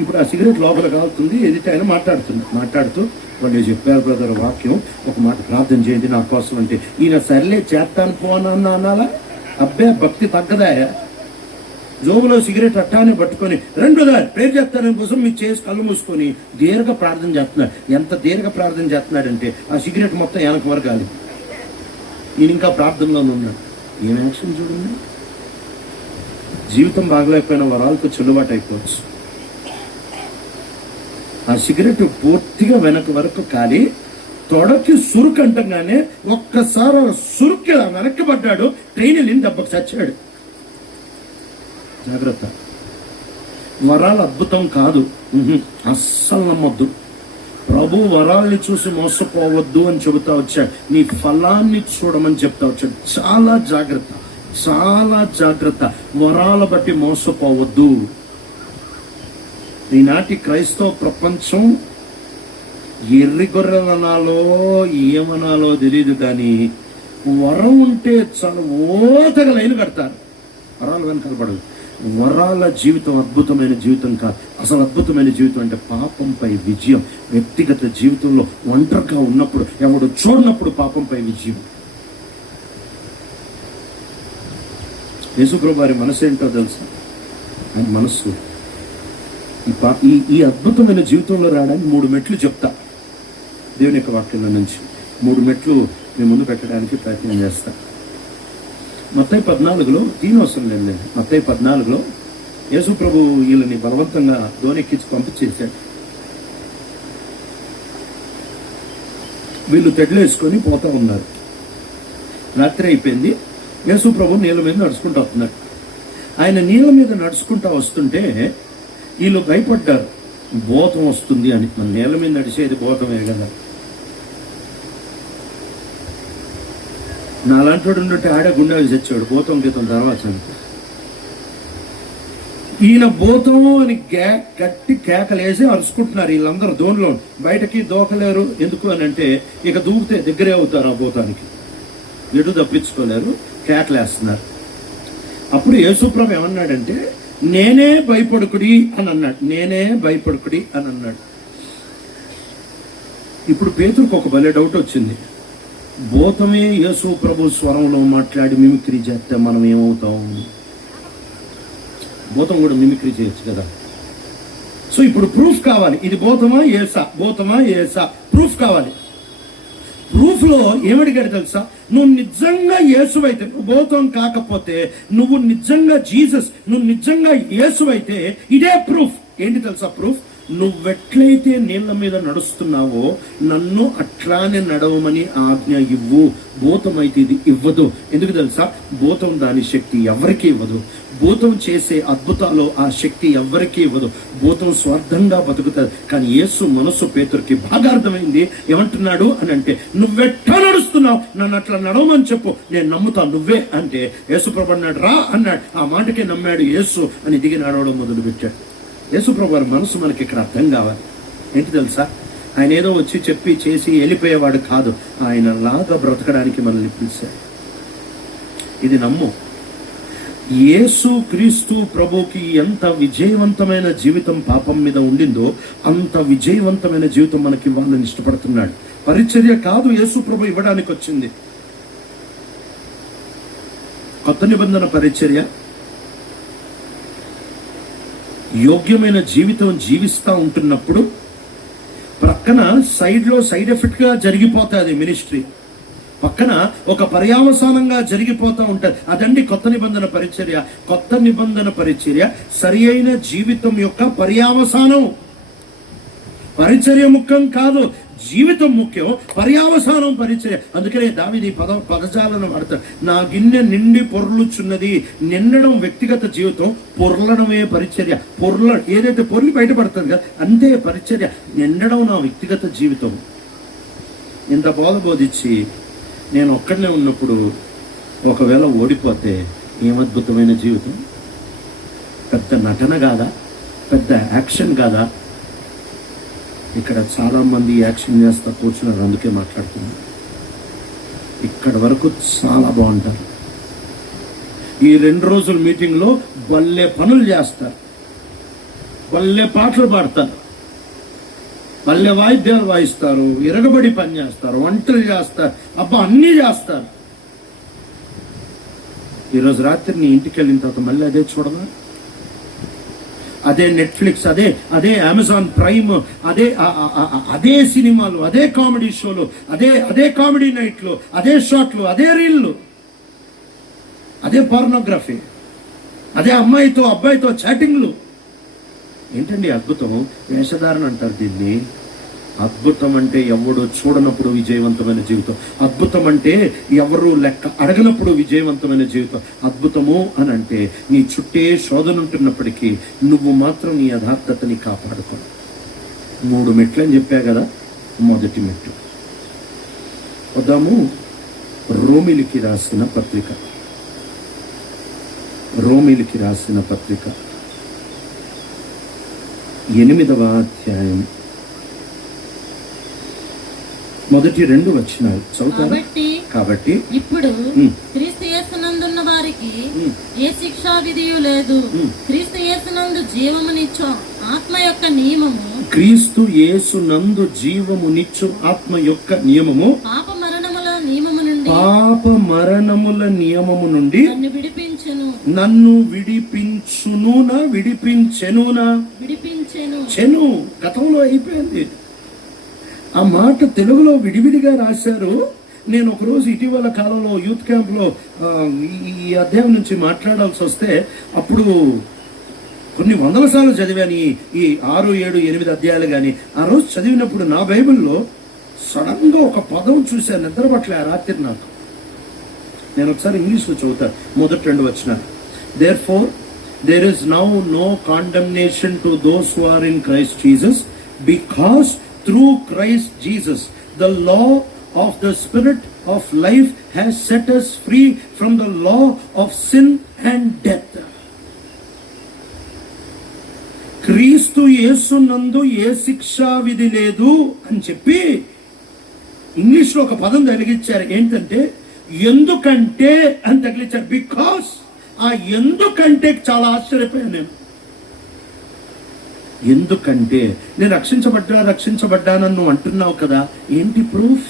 ఇప్పుడు ఆ సిగరెట్ లోపల కాలుతుంది. ఎదుట ఆయన మాట్లాడుతూ వాళ్ళు చెప్పారు బ్రదర్ వాక్యం, ఒక మాట ప్రార్థన చేయండి నా కోసం అంటే, ఈయన సర్లే చేస్తాను పోనన్నా అనాలా? అబ్బే భక్తి తగ్గదా? జోబులో సిగరెట్ అట్టానే పట్టుకొని రెండోదారి ప్రేర్ చేస్తానని కోసం మీరు చేసి కళ్ళు మూసుకొని దీర్ఘ ప్రార్థన చేస్తున్నాడు. ఎంత దీర్ఘ ప్రార్థన చేస్తున్నాడంటే ఆ సిగరెట్ మొత్తం వెనక వరకు కాదు. ఈయన ఇంకా ప్రార్థనలోనే ఉన్నాడు. ఏం యాక్షన్ చూడండి. జీవితం బాగలేకపోయిన వరాలతో చెల్లుబాటు అయిపోవచ్చు. ఆ సిగరెట్ పూర్తిగా వెనక వరకు కాలి తొడకి సురుకు అంటంగానే ఒక్కసారి సురుక్కి వెనక్కి పడ్డాడు. ట్రైన్ వెళ్ళిన దెబ్బకు చచ్చాడు. జాగ్రత్త, వరాలు అద్భుతం కాదు, అస్సలు నమ్మొద్దు. ప్రభు వరాల్ని చూసి మోసపోవద్దు అని చెబుతా వచ్చాడు. నీ ఫలాన్ని చూడమని చెప్తా వచ్చాడు. చాలా జాగ్రత్త, చాలా జాగ్రత్త. వరాల బట్టి మోసపోవద్దు. ఈనాటి క్రైస్తవ ప్రపంచం ఎర్రి గొర్రెలనాలో ఏమనాలో తెలియదు, కానీ వరం ఉంటే చాలా ఓతగా లైన్ కడతారు. వరాలు వెనకాల పడదు. వరాల జీవితం అద్భుతమైన జీవితం కాదు. అసలు అద్భుతమైన జీవితం అంటే పాపంపై విజయం. వ్యక్తిగత జీవితంలో ఒంటరిగా ఉన్నప్పుడు, ఎవడు చూడనప్పుడు పాపంపై విజయం. యేసుప్రభు వారి మనసు ఏంటో తెలుసా? ఆయన మనస్సు ఈ అద్భుతమైన జీవితంలో రావడానికి 3 మెట్లు చెప్తా. దేవుని యొక్క వాక్యంలో నుంచి 3 మెట్లు మీ ముందు పెట్టడానికి ప్రయత్నం చేస్తా. మత్తయి 14లో అవసరం లేదు. మత్తయి 14లో యేసు ప్రభు వీళ్ళని బలవంతంగా దోనెక్కించి పంపించేశాడు. వీళ్ళు తెడ్లేసుకొని పోతా ఉన్నారు. రాత్రి అయిపోయింది. యేసు ప్రభు నీళ్ళ మీద నడుచుకుంటూ వస్తున్నారు. ఆయన నీళ్ళ మీద నడుచుకుంటూ వస్తుంటే వీళ్ళు భయపడ్డారు, భూతం వస్తుంది అని. మన నీళ్ళ మీద నడిచేది భూతమే కదా. నాలాంటి వాడు ఉంటే ఆడే గుండె చచ్చాడు. భూతం గీతం తర్వాత ఈయన భూతం అని గట్టి కేకలేసి అరుచుకుంటున్నారు. వీళ్ళందరూ దోనిలో బయటకి దూకలేరు. ఎందుకు అని అంటే ఇక దూకితే దగ్గరే అవుతారు ఆ భూతానికి, ఎటు తప్పించుకోలేరు, కేకలేస్తున్నారు. అప్పుడు యేసుప్రభు ఏమన్నాడంటే, నేనే భయపడుకుడి అని అన్నాడు. నేనే భయపడుకుడి అని అన్నాడు. ఇప్పుడు పేతురుకు ఒక భలే డౌట్ వచ్చింది. భూతమే యేసు ప్రభు స్వరంలో మాట్లాడి మిమిక్రీ చేస్తే మనం ఏమవుతాం? భూతం కూడా మిమిక్రీ చేయొచ్చు కదా. సో ఇప్పుడు ప్రూఫ్ కావాలి. ఇది భూతమా ఏసా ప్రూఫ్ కావాలి. ప్రూఫ్ లో ఏమడిగాడు తెలుసా? నువ్వు నిజంగా యేసువైతే, నువ్వు భూతం కాకపోతే, నువ్వు నిజంగా జీసస్, నువ్వు నిజంగా యేసువైతే ఇదే ప్రూఫ్. ఏంటి తెలుసా ప్రూఫ్? నువ్వెట్లయితే నీళ్ల మీద నడుస్తున్నావో నన్ను అట్లానే నడవమని ఆజ్ఞ ఇవ్వు. భూతం అయితే ఇది ఇవ్వదు. ఎందుకు తెలుసా? భూతం దాని శక్తి ఎవరికీ ఇవ్వదు. భూతం చేసే అద్భుతాలు ఆ శక్తి ఎవరికీ ఇవ్వదు. భూతం స్వార్థంగా బతుకుతుంది. కానీ యేసు మనసు పేతురుకి బాగా అర్థమైంది. ఏమంటున్నాడు అని అంటే, నువ్వెట్లా నడుస్తున్నావు, నన్ను అట్లా నడవమని చెప్పు, నేను నమ్ముతాను నువ్వే అంటే, యేసు ప్రభు అన్నాడు రా అన్నాడు. ఆ మాటకే నమ్మాడు యేసు అని దిగి నడవడం మొదలు పెట్టాడు. యేసుప్రభు వారి మనసు మనకి ఇక్కడ అర్థం కావాలి. ఏంటి తెలుసా? ఆయన ఏదో వచ్చి చెప్పి చేసి వెళ్ళిపోయేవాడు కాదు. ఆయన లాగా బ్రతకడానికి మనల్ని పిలిచాడు. ఇది నమ్ము. యేసు క్రీస్తు ప్రభుకి ఎంత విజయవంతమైన జీవితం పాపం మీద ఉండిందో అంత విజయవంతమైన జీవితం మనకి ఇవ్వాలని ఇష్టపడుతున్నాడు. పరిచర్య కాదు యేసు ప్రభు ఇవ్వడానికి వచ్చింది. కొత్త నిబంధన పరిచర్య యోగ్యమైన జీవితం జీవిస్తూ ఉంటున్నప్పుడు ప్రక్కన సైడ్ ఎఫెక్ట్ గా జరిగిపోతుంది మినిస్ట్రీ, పక్కన ఒక పర్యావసానంగా జరిగిపోతూ ఉంటుంది. అదండి కొత్త నిబంధన పరిచర్య. కొత్త నిబంధన పరిచర్య సరి అయిన జీవితం యొక్క పర్యావసానం. పరిచర్య ముఖ్యం కాదు, జీవితం ముఖ్యం, పర్యావసానం పరిచర్య. అందుకనే దావీదు పదజాలను వాడతాడు. నా గిన్నె నిండి పొర్లుచున్నది. నిండడం వ్యక్తిగత జీవితం, పొర్లడమే పరిచర్య. ఏదైతే పొర్లి బయటపడుతుంది కదా అంతే పరిచర్య. నిండడం నా వ్యక్తిగత జీవితం. ఇంత బోధించి నేను ఒక్కడనే ఉన్నప్పుడు ఒకవేళ ఓడిపోతే ఏమద్భుతమైన జీవితం. పెద్ద నటన కాదా, పెద్ద యాక్షన్ కాదా? ఇక్కడ చాలా మంది యాక్షన్ చేస్తా కూర్చున్నారు, అందుకే మాట్లాడుతున్నారు. ఇక్కడ వరకు చాలా బాగుంటారు. ఈ 2 రోజుల మీటింగ్లో భలే పనులు చేస్తారు, భలే పాటలు పాడతారు, భలే వాయిద్యాలు వాయిస్తారు, ఇరగబడి పని చేస్తారు, వంటలు చేస్తారు, అబ్బా అన్నీ చేస్తారు. ఈరోజు రాత్రి నీ ఇంటికి వెళ్ళిన తర్వాత మళ్ళీ అదే చూడదా? అదే నెట్ఫ్లిక్స్, అదే అమెజాన్ ప్రైమ్, అదే సినిమాలు, అదే కామెడీ షోలు, అదే కామెడీ నైట్లు, అదే షాట్లు, అదే రీళ్లు, అదే పోర్నోగ్రఫీ, అదే అమ్మాయితో అబ్బాయితో చాటింగ్లు. ఏంటండి అద్భుతం? వేషధారణ అంటారు దీన్ని. అద్భుతం అంటే ఎవడు చూడనప్పుడు విజయవంతమైన జీవితం. అద్భుతం అంటే ఎవరు లెక్క అడగనప్పుడు విజయవంతమైన జీవితం. అద్భుతము అని అంటే నీ చుట్టే శోధన ఉంటున్నప్పటికీ నువ్వు మాత్రం నీ యథార్థతని కాపాడుకో. 3 మెట్లు అని చెప్పా కదా. మొదటి మెట్టు వద్దాము. రోమిలికి రాసిన పత్రిక, రోమిలికి రాసిన పత్రిక 8వ అధ్యాయం మొదటి 2 వచనాలు చదువుతారా? కాబట్టి ఇప్పుడు క్రీస్తు యేసునందున్న వారికి ఏ శిక్షా విధియు లేదు. క్రీస్తు యేసునందు జీవమునిచ్చు ఆత్మ యొక్క నియమము, క్రీస్తు యేసునందు జీవమునిచ్చు ఆత్మ యొక్క నియమము పాప మరణముల నియమము నుండి నన్ను విడిపించెను. గతంలో అయిపోయింది. ఆ మాట తెలుగులో విడివిడిగా రాశారు. నేను ఒకరోజు ఇటీవల కాలంలో యూత్ క్యాంప్లో ఈ అధ్యాయం నుంచి మాట్లాడాల్సి వస్తే అప్పుడు కొన్ని 100 సార్లు చదివాను ఈ 6, 7, 8 అధ్యాయాలు. కానీ ఆ రోజు చదివినప్పుడు నా బైబిల్లో సడన్ గా ఒక పదం చూశాను, నిద్రపట్లే ఆ రాత్రి నాకు. నేను ఒకసారి ఇంగ్లీష్లో చదువుతాను. మొదటి 2 వచనాలు. Therefore there is now no condemnation to those who are in Christ Jesus, because through Christ Jesus the law of the Spirit of life has set us free from the law of sin and death. క్రీస్తు యేసునందు ఏ శిక్షా విధి లేదు అని చెప్పి ఇంగ్లీష్లో ఒక పదం తగిలిచ్చారు. ఏంటంటే ఎందుకంటే అని తగిలిచ్చారు. బికాస్ ఆ ఎందుకంటే చాలా ఆశ్చర్యపోయాను నేను. ఎందుకంటే నేను రక్షించబడ్డానని నువ్వు అంటున్నావు కదా, ఏంటి ప్రూఫ్?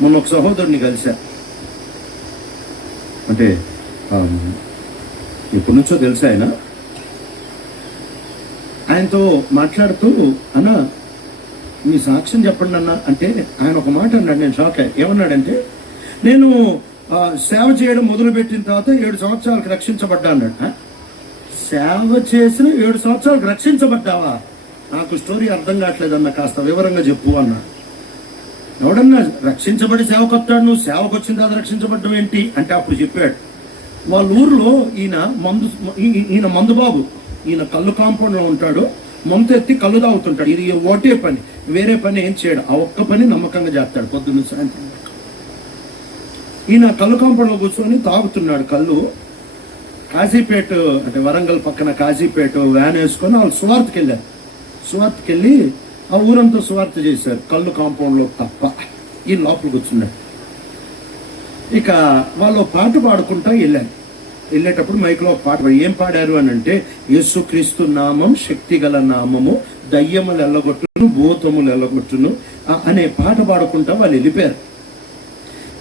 మొన్న ఒక సహోదరుని కలిసా, అంటే ఎప్పటి నుంచో తెలుసా ఆయనతో మాట్లాడుతూ, అన్న మీ సాక్ష్యం చెప్పండి అన్న అంటే ఆయన ఒక మాట అన్నాడు. నేను షాక్ అయ్యా. ఏమన్నాడంటే, నేను సేవ చేయడం మొదలుపెట్టిన తర్వాత 7 సంవత్సరాలకు రక్షించబడ్డా అన్నాడు. సేవ చేసిన 7 సంవత్సరాలకు రక్షించబడ్డావా? నాకు స్టోరీ అర్థం కావట్లేదన్న, కాస్త వివరంగా చెప్పు అన్నా. ఎవడన్నా రక్షించబడి సేవకొస్తాడు, నువ్వు సేవకు వచ్చిన తర్వాత రక్షించబడ్డం ఏంటి అంటే అప్పుడు చెప్పాడు. వాళ్ళ ఊర్లో ఈయన మందుబాబు, ఈయన కళ్ళు కాంపౌండ్లో ఉంటాడు. మంత ఎత్తి కళ్ళు తాగుతుంటాడు. ఇది ఒకటే పని, వేరే పని ఏం చేయడు. ఆ ఒక్క పని నమ్మకంగా చేస్తాడు పొద్దున్న సాయంత్రం. ఈయన కళ్ళు కాంపౌండ్లో కూర్చొని తాగుతున్నాడు కళ్ళు. కాజీపేట అంటే వరంగల్ పక్కన కాజీపేట వ్యాన్ వేసుకొని వాళ్ళు సువార్తకి వెళ్ళారు. సువార్తకి వెళ్ళి ఆ ఊరంతా సువార్త చేశారు, కళ్ళు కాంపౌండ్లో తప్ప. ఈయన లోపల కూర్చున్నాడు. ఇక వాళ్ళు పాట పాడుకుంటా వెళ్ళేటప్పుడు మైక్లో ఒక పాట ఏం పాడారు అని అంటే, యేసుక్రీస్తు నామం శక్తి గల నామము, దయ్యములు ఎల్లగొట్టును, భూతములు ఎల్లగొట్టును అనే పాట పాడుకుంటా వాళ్ళు వెళ్ళిపోయారు.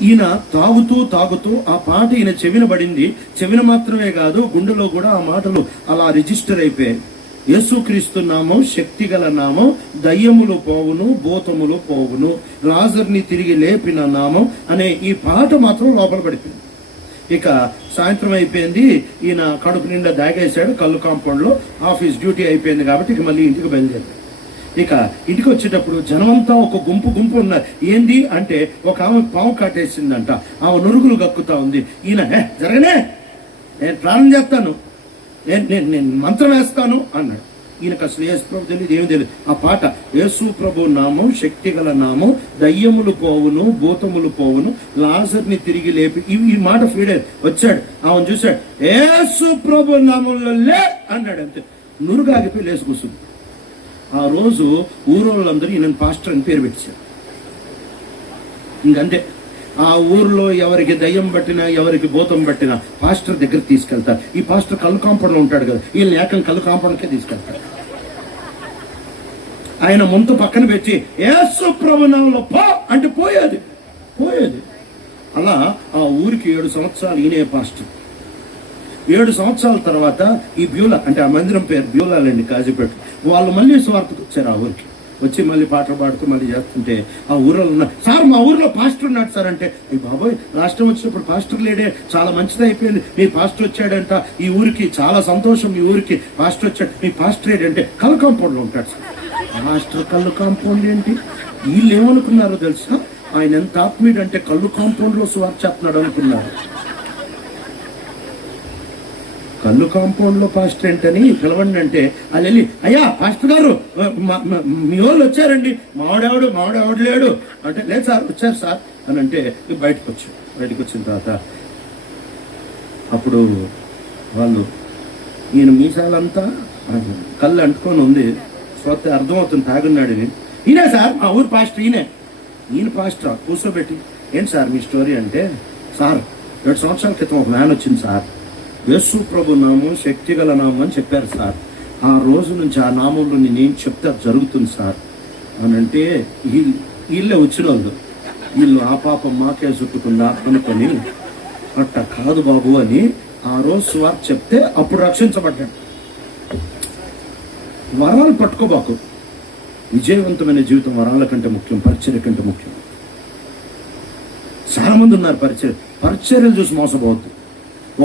ఈయన తాగుతూ ఆ పాట ఈయన చెవిన పడింది. చెవిన మాత్రమే కాదు, గుండెలో కూడా ఆ మాటలు అలా రిజిస్టర్ అయిపోయాయి. యేసుక్రీస్తు నామం శక్తి గల నామం, దయ్యములు పోవును, భూతములు పోవును, లాజర్ని తిరిగి లేపిన నామం అనే ఈ పాట మాత్రం లోపల పడిపోయింది. ఇక సాయంత్రం అయిపోయింది, ఈయన కడుపు నిండా దాగేశాడు కళ్ళు కాంపౌండ్లో. ఆఫీస్ డ్యూటీ అయిపోయింది కాబట్టి ఇక మళ్ళీ ఇంటికి బయలుదేరాడు. ఇక ఇంటికి వచ్చేటప్పుడు జనమంతా ఒక గుంపు ఉన్నారు. ఏంది అంటే, ఒక ఆమె పాము కాటేసిందంట, ఆమె నురుగులు గక్కుతా ఉంది. ఈయన జరగనే, నేను ప్రాణం చేస్తాను, నేను మంత్రం వేస్తాను అన్నాడు. ఈయనకు అసలు యేసు ప్రభు తెలియదు, ఏమి తెలియదు. ఆ పాట యేసు ప్రభు నామం శక్తి గల నామం, దయ్యములు పోవును, భూతములు పోవును, లాజర్ని తిరిగి లేపి, ఈ మాట ఫీడ్ వచ్చాడు. ఆమెను చూశాడు, యేసు ప్రభు నామంలో లే అన్నాడు. అంతే, నురుగాగిపోయి లేచి కూర్చుంది. ఆ రోజు ఊరోళ్ళందరూ ఈయన పాస్టర్ అని పేరు పెట్టారు. ఇంకంతే, ఆ ఊర్లో ఎవరికి దయ్యం పట్టినా, ఎవరికి భూతం పట్టినా పాస్టర్ దగ్గర తీసుకెళ్తారు. ఈ పాస్టర్ కళ్ళు కాంపౌండ్ లో ఉంటాడు కదా, వీళ్ళని ఏకం కళ్ళు కాంపౌండ్కే తీసుకెళ్తారు. ఆయన ముందు పక్కన పెట్టి యేసు ప్రభు నామములో పో అంటే పోయేది. అలా ఆ ఊరికి 7 సంవత్సరాలు ఈయనే పాస్టర్. 7 సంవత్సరాల తర్వాత ఈ బ్యూలా, అంటే ఆ మందిరం పేరు బ్యూలాలండి, కాజీపేట, వాళ్ళు మళ్ళీ స్వార్థకు వచ్చారు. ఆ ఊరికి వచ్చి మళ్ళీ పాటలు పాడుతూ మళ్ళీ చేస్తుంటే ఆ ఊర్లో ఉన్నారు. సార్ మా ఊర్లో పాస్టర్ ఉన్నాడు సార్ అంటే, ఈ బాబోయ్ రాష్ట్రం వచ్చినప్పుడు పాస్టర్ లేడే, చాలా మంచిది అయిపోయింది, మీ పాస్టర్ వచ్చాడంట, ఈ ఊరికి చాలా సంతోషం, మీ ఊరికి పాస్టర్ వచ్చాడు, మీ పాస్టర్ ఏంటంటే కళ్ళు కాంపౌండ్లో ఉంటాడు సార్. పాస్టర్ కళ్ళు కాంపౌండ్ ఏంటి? వీళ్ళు ఏమనుకున్నారో తెలుసా, ఆయన ఎంత ఆత్మీయుడు అంటే కళ్ళు కాంపౌండ్లో స్వార్థ చేస్తున్నాడు అనుకున్నారు. కళ్ళు కాంపౌండ్ లో పాస్టర్ ఏంటని పిలవండి అంటే, వాళ్ళు వెళ్ళి, అయ్యా పాస్టర్ గారు మీ వాళ్ళు వచ్చారండి, మావాడెవడు లేడు అంటే, లేదు సార్ వచ్చారు సార్ అని అంటే బయటకు వచ్చిన తర్వాత అప్పుడు వాళ్ళు, ఈయన మీసాలంతా కళ్ళు అంటుకొని ఉంది, స్వత అర్థమవుతుంది తాగున్నాడు. ఈయనే సార్ మా ఊరు పాస్టర్, ఈయన పాస్టర్ కూర్చోబెట్టి, ఏంటి సార్ మీ స్టోరీ అంటే, సార్ 7 సంవత్సరాల క్రితం ఒక మ్యాన్ వచ్చింది సార్, యేసు ప్రభు నామం శక్తి గల నామం అని చెప్పారు సార్, ఆ రోజు నుంచి ఆ నామంలో నేనేం చెప్తే జరుగుతుంది సార్ అని అంటే, వీళ్ళే వచ్చిన వాళ్ళు, వీళ్ళు ఆ పాపం మాకే చుట్టుకుందా అనుకొని, అట్ట కాదు బాబు అని ఆ రోజు స్వార్థ చెప్తే అప్పుడు రక్షించబడ్డాడు. వరాలు పట్టుకోబాకు, విజయవంతమైన జీవితం వరాల కంటే ముఖ్యం, పరిచర్య కంటే ముఖ్యం. చాలా మంది ఉన్నారు పరిచర్యలు చూసి మోసపోవద్దు.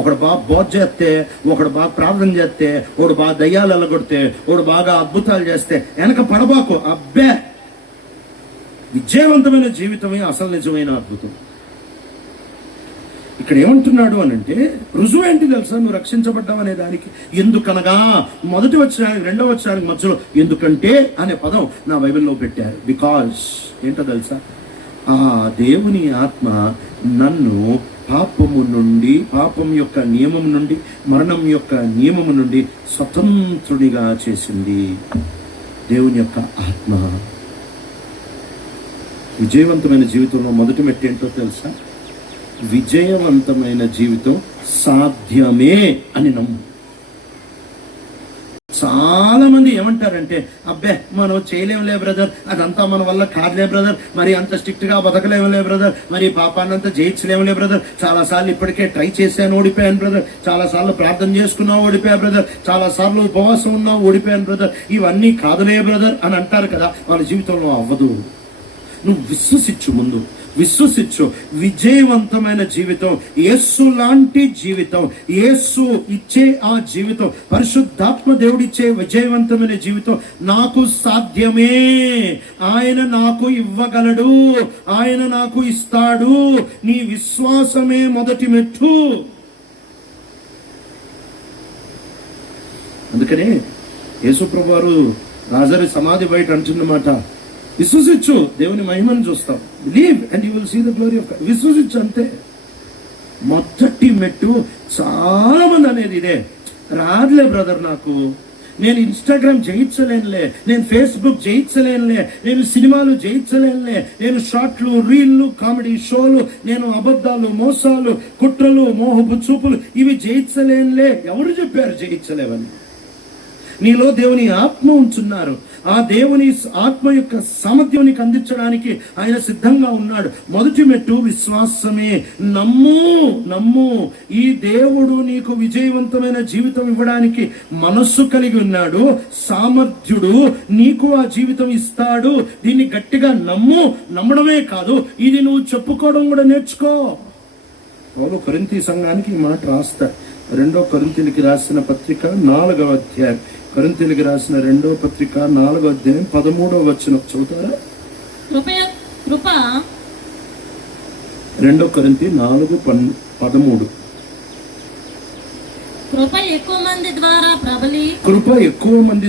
ఒకడు బాగా బోధ చేస్తే, ఒకడు బాగా ప్రార్థన చేస్తే, ఒకడు బాగా దయ్యాలు ఎల్లగొడితే, ఒకడు బాగా అద్భుతాలు చేస్తే వెనక పడబాకు. అబ్బే, విజయవంతమైన జీవితమే అసలు నిజమైన అద్భుతం. ఇక్కడ ఏమంటున్నాడు అని అంటే, రుజువు ఏంటి తెలుసా నువ్వు రక్షించబడ్డావు అనే దానికి? ఎందుకనగా మొదటి వచనానికి రెండవ వచనానికి మధ్యలో ఎందుకంటే అనే పదం నా బైబిల్లో పెట్టారు. బికాజ్ ఏంటో తెలుసా, ఆ దేవుని ఆత్మ నన్ను పాపం యొక్క నియమం నుండి, మరణం యొక్క నియమం నుండి స్వతంత్రుడిగా చేసింది. దేవుని యొక్క ఆత్మ. విజయవంతమైన జీవితంలో మొదటి మెట్టు ఏంటో తెలుసా, విజయవంతమైన జీవితం సాధ్యమే అని నమ్ము. చాలా మంది ఏమంటారంటే, అబ్బే మనం చేయలేములే బ్రదర్, అదంతా మన వల్ల కాదులే బ్రదర్, మరి అంత స్ట్రిక్ట్ గా బతకలేములే బ్రదర్, మరి పాపాన్నంతా జయించలేములే బ్రదర్, చాలా సార్లు ఇప్పటికే ట్రై చేశాను ఓడిపోయాను బ్రదర్, చాలా సార్లు ప్రార్థన చేసుకున్నావు ఓడిపోయా బ్రదర్, చాలా సార్లు ఉపవాసం ఉన్నావు ఓడిపోయాను బ్రదర్, ఇవన్నీ కాదులే బ్రదర్ అని అంటారు కదా. వాళ్ళ జీవితంలో అవ్వదు. నువ్వు విశ్వసించు. విజయవంతమైన జీవితం, యేసు లాంటి జీవితం, యేసు ఇచ్చే ఆ జీవితం, పరిశుద్ధాత్మ దేవుడిచ్చే విజయవంతమైన జీవితం నాకు సాధ్యమే. ఆయన నాకు ఇవ్వగలడు, ఆయన నాకు ఇస్తాడు. నీ విశ్వాసమే మొదటి మెట్టు. అందుకనే యేసు ప్రభువారు లాజరు సమాధి బయట అంటున్నమాట, విశ్వసించు, దేవుని మహిమను చూస్తాం. Believe and you will see the glory of God. విశ్వసించు, అంతే. మొదటి మెట్టు. చాలా మంది అనేది ఇదే, రాదులే బ్రదర్ నాకు, నేను ఇన్స్టాగ్రామ్ జయించలేనులే, నేను ఫేస్బుక్ జయించలేనులే, నేను సినిమాలు జయించలేనులే, నేను షార్ట్లు, రీళ్లు, కామెడీ షోలు, నేను అబద్ధాలు, మోసాలు, కుట్రలు, మోహపు చూపులు ఇవి జయించలేనులే. ఎవరు చెప్పారు జయించలేవని? నీలో దేవుని ఆత్మ ఉంచున్నారు. ఆ దేవుని ఆత్మ యొక్క సామర్థ్యం నీకు అందించడానికి ఆయన సిద్ధంగా ఉన్నాడు. మొదటి మెట్టు విశ్వాసమే. నమ్ము. ఈ దేవుడు నీకు విజయవంతమైన జీవితం ఇవ్వడానికి మనస్సు కలిగి ఉన్నాడు, సామర్థ్యుడు, నీకు ఆ జీవితం ఇస్తాడు. దీన్ని గట్టిగా నమ్మడమే కాదు, ఇది నువ్వు చెప్పుకోవడం కూడా నేర్చుకో. పౌలు కొరింథీ సంఘానికి ఈ మాట రాస్తాడు. 2 కొరింథీయులకు రాసిన పత్రిక 4వ అధ్యాయం. కొరింథీయులకు రాసిన 2వ పత్రిక 4వ అధ్యాయం 13వ వచనం చదువుతారా? 2 కొరింథీ 4:13. కృప ఎక్కువ మంది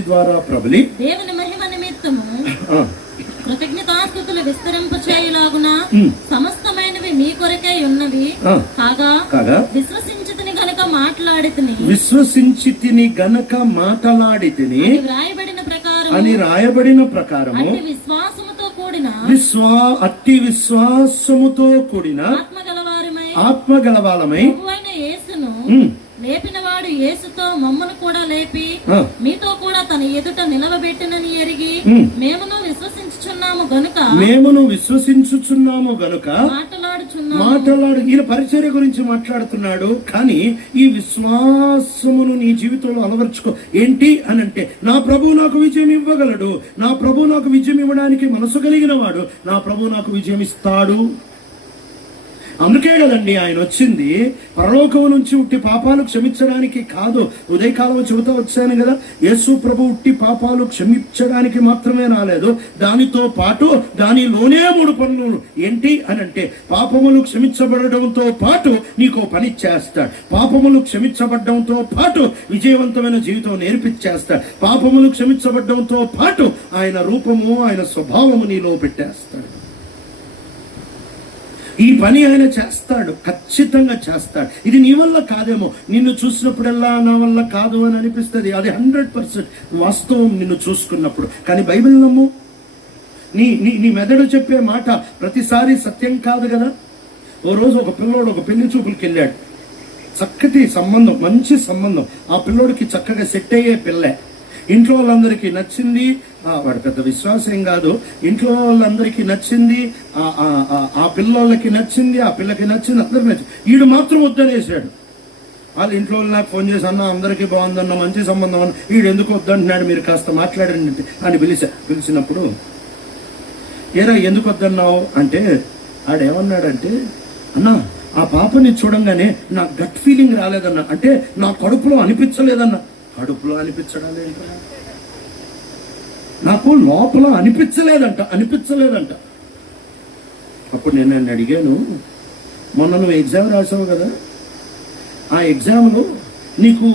ద్వారా ప్రబలి దేవుని మహిమ నిమిత్తము కృతజ్ఞతాస్తుతులు విస్తరింప చేయులాగున సమస్తమైనవి మీ కొరకై ఉన్నవి కాగా విశ్వసించితిని గనక మాట్లాడితిని అని రాయబడిన ప్రకారము అట్టి విశ్వాసముతో కూడిన ఆత్మగలవారమై యేసును లేపినవాడు యేసుతో మమ్మను కూడా లేపి మీతో కూడా తన ఎదుట నిలవబెట్టినని ఎరిగి మేమును విశ్వసించుచున్నాము గనుక మాట్లాడు. ఈయన పరిచర్య గురించి మాట్లాడుతున్నాడు. కానీ ఈ విశ్వాసమును నీ జీవితంలో అలవర్చుకో. ఏంటి అని అంటే, నా ప్రభు నాకు విజయం ఇవ్వగలడు, నా ప్రభు నాకు విజయం ఇవ్వడానికి మనసు కలిగిన వాడు, నా ప్రభు నాకు విజయం ఇస్తాడు. అందుకే కదండి ఆయన వచ్చింది. పరలోకం నుంచి ఉట్టి పాపాలు క్షమించడానికి కాదు. ఉదయకాలం చెబుతా వచ్చాను కదా, యేసు ప్రభు ఉట్టి పాపాలు క్షమించడానికి మాత్రమే రాలేదు, దానితో పాటు దానిలోనే 3 పనులు. ఏంటి అని అంటే, పాపములు క్షమించబడడంతో పాటు నీకు పని చేస్తాడు, పాపములు క్షమించబడడంతో పాటు విజయవంతమైన జీవితం నేర్పించేస్తాడు, పాపములు క్షమించబడడంతో పాటు ఆయన రూపము, ఆయన స్వభావము నీలో పెట్టేస్తాడు. ఈ పని ఆయన చేస్తాడు, ఖచ్చితంగా చేస్తాడు. ఇది నీ వల్ల కాదేమో, నిన్ను చూసినప్పుడల్లా నా వల్ల కాదు అని అనిపిస్తుంది. అది 100% వాస్తవం నిన్ను చూసుకున్నప్పుడు. కానీ బైబిల్ నమ్ము. నీ మెదడు చెప్పే మాట ప్రతిసారి సత్యం కాదు కదా. ఓ రోజు ఒక పిల్లోడు ఒక పెళ్లి చూపులకి వెళ్ళాడు. చక్కటి సంబంధం, మంచి సంబంధం, ఆ పిల్లోడికి చక్కగా సెట్ అయ్యే పిల్లే. ఇంట్లో వాళ్ళందరికీ నచ్చింది. వాడు పెద్ద విశ్వాసం కాదు, ఇంట్లో వాళ్ళందరికీ నచ్చింది, ఆ పిల్లోళ్ళకి నచ్చింది, ఆ పిల్లకి నచ్చింది, అందరికి నచ్చింది. వీడు మాత్రం వద్దనేసాడు. వాళ్ళ ఇంట్లో వాళ్ళు నాకు ఫోన్ చేసి, అన్న అందరికీ బాగుందన్న, మంచి సంబంధం అన్న, వీడు ఎందుకు వద్దంటున్నాడు, మీరు కాస్త మాట్లాడండి అని పిలిచినప్పుడు, ఏరా ఎందుకు వద్దన్నావు అంటే, ఆడేమన్నాడంటే, అన్న ఆ పాపని చూడంగానే నా గట్ ఫీలింగ్ రాలేదన్న, అంటే నా కడుపులో అనిపించలేదన్న. కడుపులో అనిపించడం ఏంటో, నాకు లోపల అనిపించలేదంట. అప్పుడు నేను అడిగాను, మొన్న నువ్వు ఎగ్జామ్ రాసావు కదా, ఆ ఎగ్జామ్లో నీకు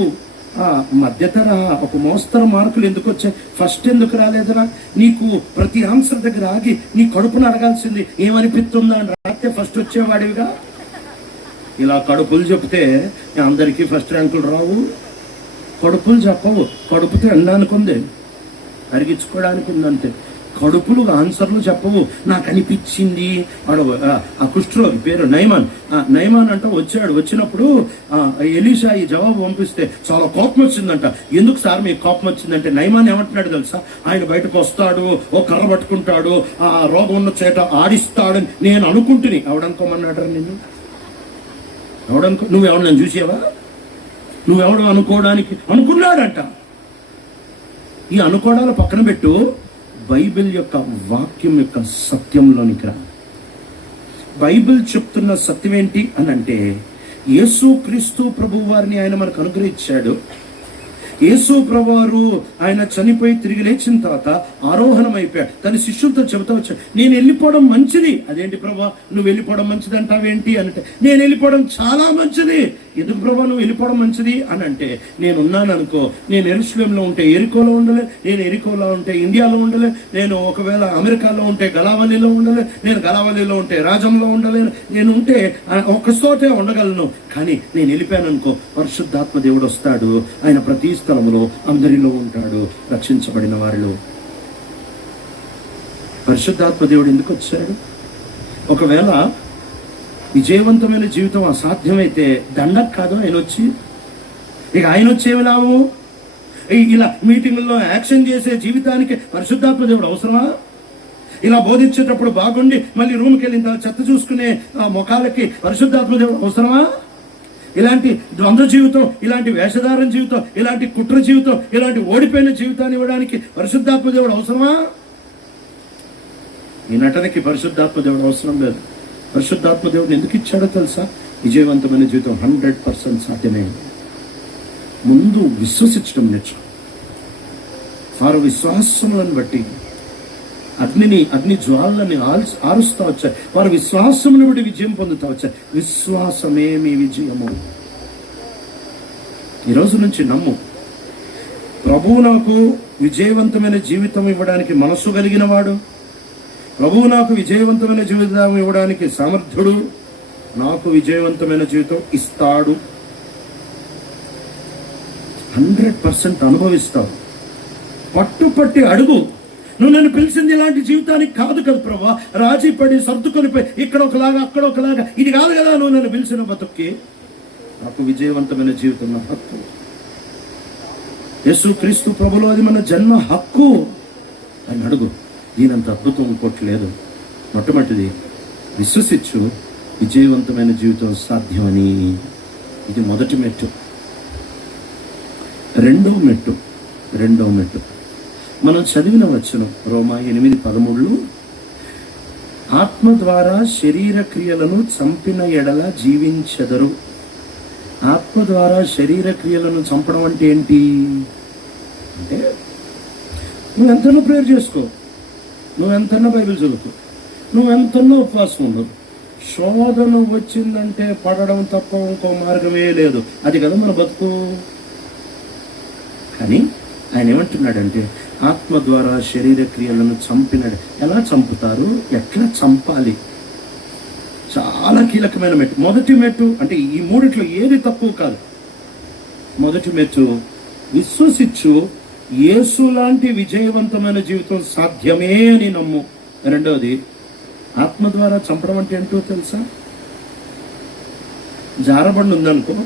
మధ్యతర ఒక మోస్తరు మార్కులు ఎందుకు వచ్చాయి, ఫస్ట్ ఎందుకు రాలేదురా? నీకు ప్రతి ఆన్సర్ దగ్గర ఆగి నీ కడుపును అడగాల్సింది, ఏమనిపిస్తుందా అని రాస్తే ఫస్ట్ వచ్చేవాడివిగా. ఇలా కడుపులు చెప్తే అందరికీ ఫస్ట్ ర్యాంకులు రావు. కడుపులు చెప్పవు, కడుపుతో ఎండడానికి ఉంది, అరిగించుకోవడానికి ఉందంతే. కడుపులు ఆన్సర్లు చెప్పవు. నాకు అనిపించింది. వాడు ఆ కుష్ఠరోగి పేరు నయమాన్ అంట వచ్చాడు. వచ్చినప్పుడు ఎలీషా ఈ జవాబు పంపిస్తే చాలా కోపం వచ్చిందంట. ఎందుకు సార్ మీకు కోపం వచ్చిందంటే, నయమాన్ ఏమంటున్నాడు తెలుసా, ఆయన బయటకు వస్తాడు, ఓ కర్ర పట్టుకుంటాడు, ఆ రోగం ఉన్న చేట ఆడిస్తాడని నేను అనుకుంటుని. ఎవడనుకోమన్నాడు నిన్ను? నువ్వెవడు నన్ను చూసావా? నువ్వెవడు అనుకున్నాడంట. ఈ అనుకోవడాలు పక్కన పెట్టు, బైబిల్ యొక్క వాక్యం యొక్క సత్యంలోనికి రా. బైబిల్ చెప్తున్న సత్యం ఏంటి అని అంటే, యేసు క్రీస్తు ప్రభు వారిని ఆయన మనకు అనుగ్రహించాడు. యేసు ప్రభువారు ఆయన చనిపోయి తిరిగి లేచిన తర్వాత ఆరోహణం అయిపోయాడు. తన శిష్యులతో చెబుతా వచ్చాడు, నేను వెళ్ళిపోవడం మంచిది. అదేంటి ప్రభు నువ్వు వెళ్ళిపోవడం మంచిది అంటావేంటి అంటే, నేను వెళ్ళిపోవడం చాలా మంచిది. ఎందుకు ప్రభా నువ్వు వెళ్ళిపోవడం మంచిది అని అంటే, నేనున్నాను అనుకో, నేను యెరూషలేములో ఉంటే ఎరికోలో ఉండలే, నేను ఎరికోలో ఉంటే ఇండియాలో ఉండలే, నేను ఒకవేళ అమెరికాలో ఉంటే గలావల్లిలో ఉండలే, నేను గలావల్లిలో ఉంటే రాజంలో ఉండలేను, నేను ఉంటే ఒక చోటే ఉండగలను. కానీ నేను వెళ్ళిపోయాను అనుకో, పరిశుద్ధాత్మ దేవుడు వస్తాడు, ఆయన ప్రతి స్థలంలో అందరిలో ఉంటాడు, రక్షించబడిన వారిలో. పరిశుద్ధాత్మ దేవుడు ఎందుకు వచ్చాడు? ఒకవేళ విజయవంతమైన జీవితం అసాధ్యమైతే దండకు కాదు ఆయన వచ్చి. ఇక ఆయన వచ్చేవి లాభము? ఇలా మీటింగుల్లో యాక్షన్ చేసే జీవితానికి పరిశుద్ధాత్మ దేవుడు అవసరమా? ఇలా బోధించేటప్పుడు బాగుండి మళ్ళీ రూమ్కి వెళ్ళిన తర్వాత చెత్త చూసుకునే ముఖాలకి పరిశుద్ధాత్మ దేవుడు అవసరమా? ఇలాంటి ద్వంద్వ జీవితం, ఇలాంటి వేషధారణ జీవితం, ఇలాంటి కుట్ర జీవితం, ఇలాంటి ఓడిపోయిన జీవితాన్ని ఇవ్వడానికి పరిశుద్ధాత్మ దేవుడు అవసరమా? ఈ నటనకి పరిశుద్ధాత్మ దేవుడు అవసరం లేదు. పరిశుద్ధాత్మ దేవుడిని ఎందుకు ఇచ్చాడో తెలుసా? విజయవంతమైన జీవితం 100% సాధ్యమే. ముందు విశ్వసించడం నేర్చుకో. వారు విశ్వాసములను బట్టి అగ్ని జ్వాలని ఆరుస్తా వచ్చారు. వారు విశ్వాసమును బట్టి విజయం పొందుతా వచ్చారు. విశ్వాసమే మీ విజయము. ఈ రోజు నుంచి నమ్ము. ప్రభువు నాకు విజయవంతమైన జీవితం ఇవ్వడానికి మనసు కలిగిన వాడు, ప్రభువు నాకు విజయవంతమైన జీవితం ఇవ్వడానికి సమర్థుడు, నాకు విజయవంతమైన జీవితం ఇస్తాడు. 100% అనుభవిస్తావు. పట్టుపట్టి అడుగు. నువ్వు నన్ను పిలిచింది ఇలాంటి జీవితానికి కాదు కదా ప్రభా, రాజీ పడి సర్దుకొనిపోయి ఇక్కడ ఒకలాగా అక్కడ ఒకలాగా, ఇది కాదు కదా నువ్వు నన్ను పిలిచిన బతుక్కి. నాకు విజయవంతమైన జీవితం నా హక్కు. యేసు క్రీస్తు ప్రభులో అది మన జన్మ హక్కు అని అడుగు. దీనంత అద్భుతం ఇంకోట్లేదు. మొట్టమొదటిది విశ్వసించు, విజయవంతమైన జీవితం సాధ్యమని. ఇది మొదటి మెట్టు. రెండో మెట్టు మనం చదివిన వచనం రోమా 8:13, ఆత్మ ద్వారా శరీర క్రియలను చంపిన ఎడల జీవించెదరు. ఆత్మ ద్వారా శరీర క్రియలను చంపడం అంటే ఏంటి అంటే, నువ్వు ఎంతనో ప్రేయర్ చేసుకో, నువ్వు ఎంతన్నా బైబిల్ చదువుకో, నువ్వు ఎంతన్నా ఉపవాసం ఉండవు, శోధన వచ్చిందంటే పడడం తప్ప ఇంకో మార్గమే లేదు. అది కదా మన బతుకు. కానీ ఆయన ఏమంటున్నాడంటే, ఆత్మ ద్వారా శరీర క్రియలను చంపినాడు. ఎలా చంపుతారు, ఎట్లా చంపాలి? చాలా కీలకమైన మెట్టు. మొదటి మెట్టు అంటే ఈ మూడిట్లో ఏది తక్కువ కాదు. మొదటి మెట్టు విశ్వసించు, యేసు లాంటి విజయవంతమైన జీవితం సాధ్యమే అని నమ్ము. రెండవది, ఆత్మ ద్వారా చంపడం అంటే ఏంటో తెలుసా? జారబండ ఉందనుకో,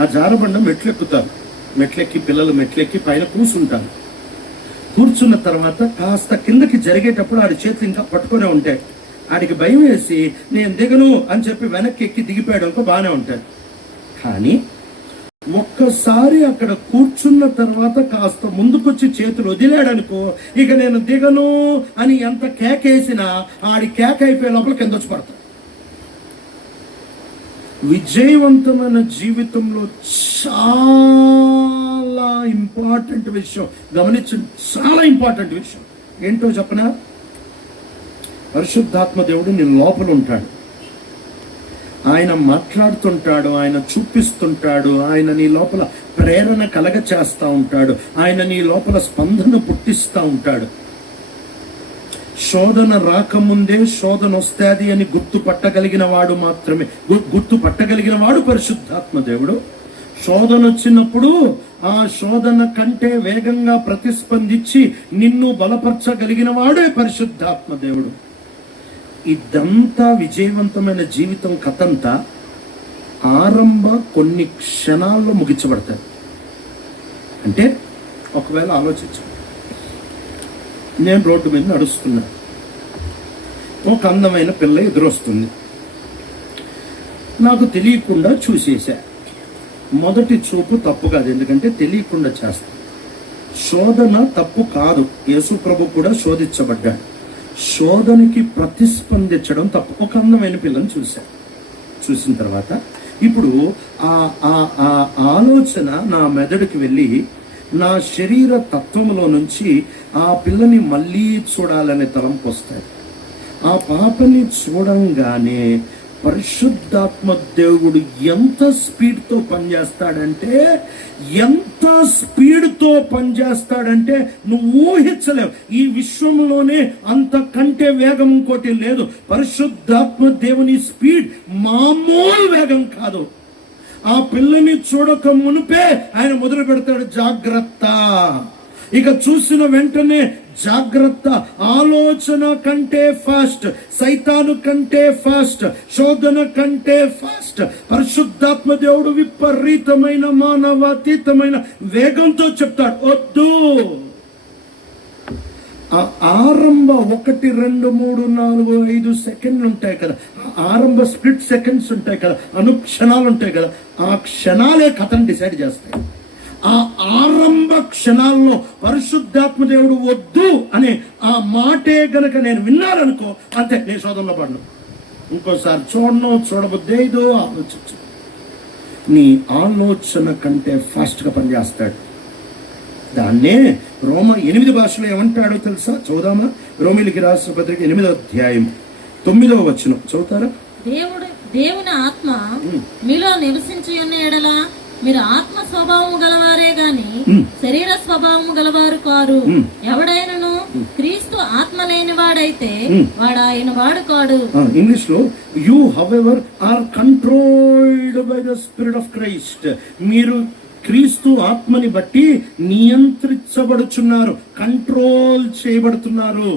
ఆ జారబండ మెట్లెక్కుతారు. మెట్లెక్కి పిల్లలు మెట్లెక్కి పైన కూర్చుంటారు. కూర్చున్న తర్వాత కాస్త కిందకి జరిగేటప్పుడు ఆడి చేతులు ఇంకా పట్టుకునే ఉంటాయి. ఆడికి భయం వేసి నేను దిగను అని చెప్పి వెనక్కి ఎక్కి దిగిపోయాడు అనుకో, బాగానే ఉంటాడు. కానీ ఒక్కసారి అక్కడ కూర్చున్న తర్వాత కాస్త ముందుకొచ్చి చేతులు వదిలాడనుకో, ఇక నేను దిగను అని ఎంత కేకేసినా ఆడి కేక అయిపోయే లోపల కింద వచ్చి పడతాడు. విజయవంతమైన జీవితంలో చాలా ఇంపార్టెంట్ విషయం గమనించండి. చాలా ఇంపార్టెంట్ విషయం ఏంటో చెప్పనా? పరిశుద్ధాత్మ దేవుడు నీ లోపల ఉంటాడు. ఆయన మాట్లాడుతుంటాడు, ఆయన చూపిస్తుంటాడు, ఆయన నీ లోపల ప్రేరణ కలగ చేస్తూ ఉంటాడు, ఆయన నీ లోపల స్పందన పుట్టిస్తూ ఉంటాడు. శోధన రాకముందే శోధన వస్తుంది అని గుర్తుపట్టగలిగిన వాడు పరిశుద్ధాత్మ దేవుడు. శోధన వచ్చినప్పుడు ఆ శోధన కంటే వేగంగా ప్రతిస్పందించి నిన్ను బలపరచగలిగిన వాడే పరిశుద్ధాత్మ దేవుడు. ఇదంతా విజయవంతమైన జీవితం కథంతా ఆరంభ కొన్ని క్షణాల్లో ముగించబడతాయి. అంటే ఒకవేళ ఆలోచించు, నేను రోడ్డు మీద నడుస్తున్నా, ఒక అందమైన పిల్ల ఎదురొస్తుంది, నాకు తెలియకుండా చూసేసా. మొదటి చూపు తప్పు కాదు, ఎందుకంటే తెలియకుండా చేస్తా. శోధన తప్పు కాదు, యేసు ప్రభు కూడా శోధించబడ్డాడు. శోధనకి ప్రతిస్పందించడం తప్పు. ఒక అందమైన పిల్లని చూసిన తర్వాత ఇప్పుడు ఆ ఆలోచన నా మెదడుకి వెళ్ళి నా శరీర తత్వంలో నుంచి ఆ పిల్లని మళ్ళీ చూడాలనే తలంపు వస్తాయి. ఆ పాపని చూడంగానే పరిశుద్ధాత్మ దేవుడు ఎంత స్పీడ్తో పనిచేస్తాడంటే, ఎంత స్పీడ్తో పనిచేస్తాడంటే నువ్వు ఊహించలేవు. ఈ విశ్వంలోనే అంతకంటే వేగం ఇంకోటి లేదు. పరిశుద్ధాత్మ దేవుని స్పీడ్ మామూలు వేగం కాదు. ఆ పిల్లని చూడక మునిపే ఆయన మొదలు పెడతాడు, జాగ్రత్త. ఇక చూసిన వెంటనే జాగ్రత్త. ఆలోచన కంటే ఫాస్ట్, సైతాను కంటే ఫాస్ట్, శోధన కంటే ఫాస్ట్. పరిశుద్ధాత్మ దేవుడు విపరీతమైన మానవాతీతమైన వేగంతో చెప్తాడు, వద్దు. ఆ ఆరంభ 1, 2, 3, 4, 5 సెకండ్లు ఉంటాయి కదా, ఆరంభ స్ప్లిట్ సెకండ్స్ ఉంటాయి కదా, అనుక్షణాలు ఉంటాయి కదా, ఆ క్షణాలే కథను డిసైడ్ చేస్తాయి. ఆ ఆరంభ క్షణాల్లో పరిశుద్ధాత్మ దేవుడు వద్దు అనే ఆ మాటే గనక నేను విన్నాననుకో, అంతే, నేను శోధనలో పడను. ఇంకోసారి చూడను, చూడబుద్దేదో ఆలోచించు. నీ ఆలోచన కంటే ఫాస్ట్గా పనిచేస్తాడు. దాన్నే రోమ 8 భాషలో ఏమంటాడో తెలుసా? చదువుదామా? రోమిలికి రాసిన పత్రిక 8వ అధ్యాయం 9వ వచనం చదువుతారా? దేవుని ఆత్మ మీలో నివసించి ఉన్న ఎడల మీరు ఆత్మ స్వభావము గలవారే గాని శరీర స్వభావము గలవారు కారు. ఎవడైనను క్రీస్తు ఆత్మ లేని వాడైతే వాడు ఆయన వాడు కాడు. ఇంగ్లీష్ లో you however are controlled by the spirit of Christ. మీరు క్రీస్తు ఆత్మని బట్టి నియంత్రించబడుచున్నారు, కంట్రోల్ చేయబడుతున్నారు.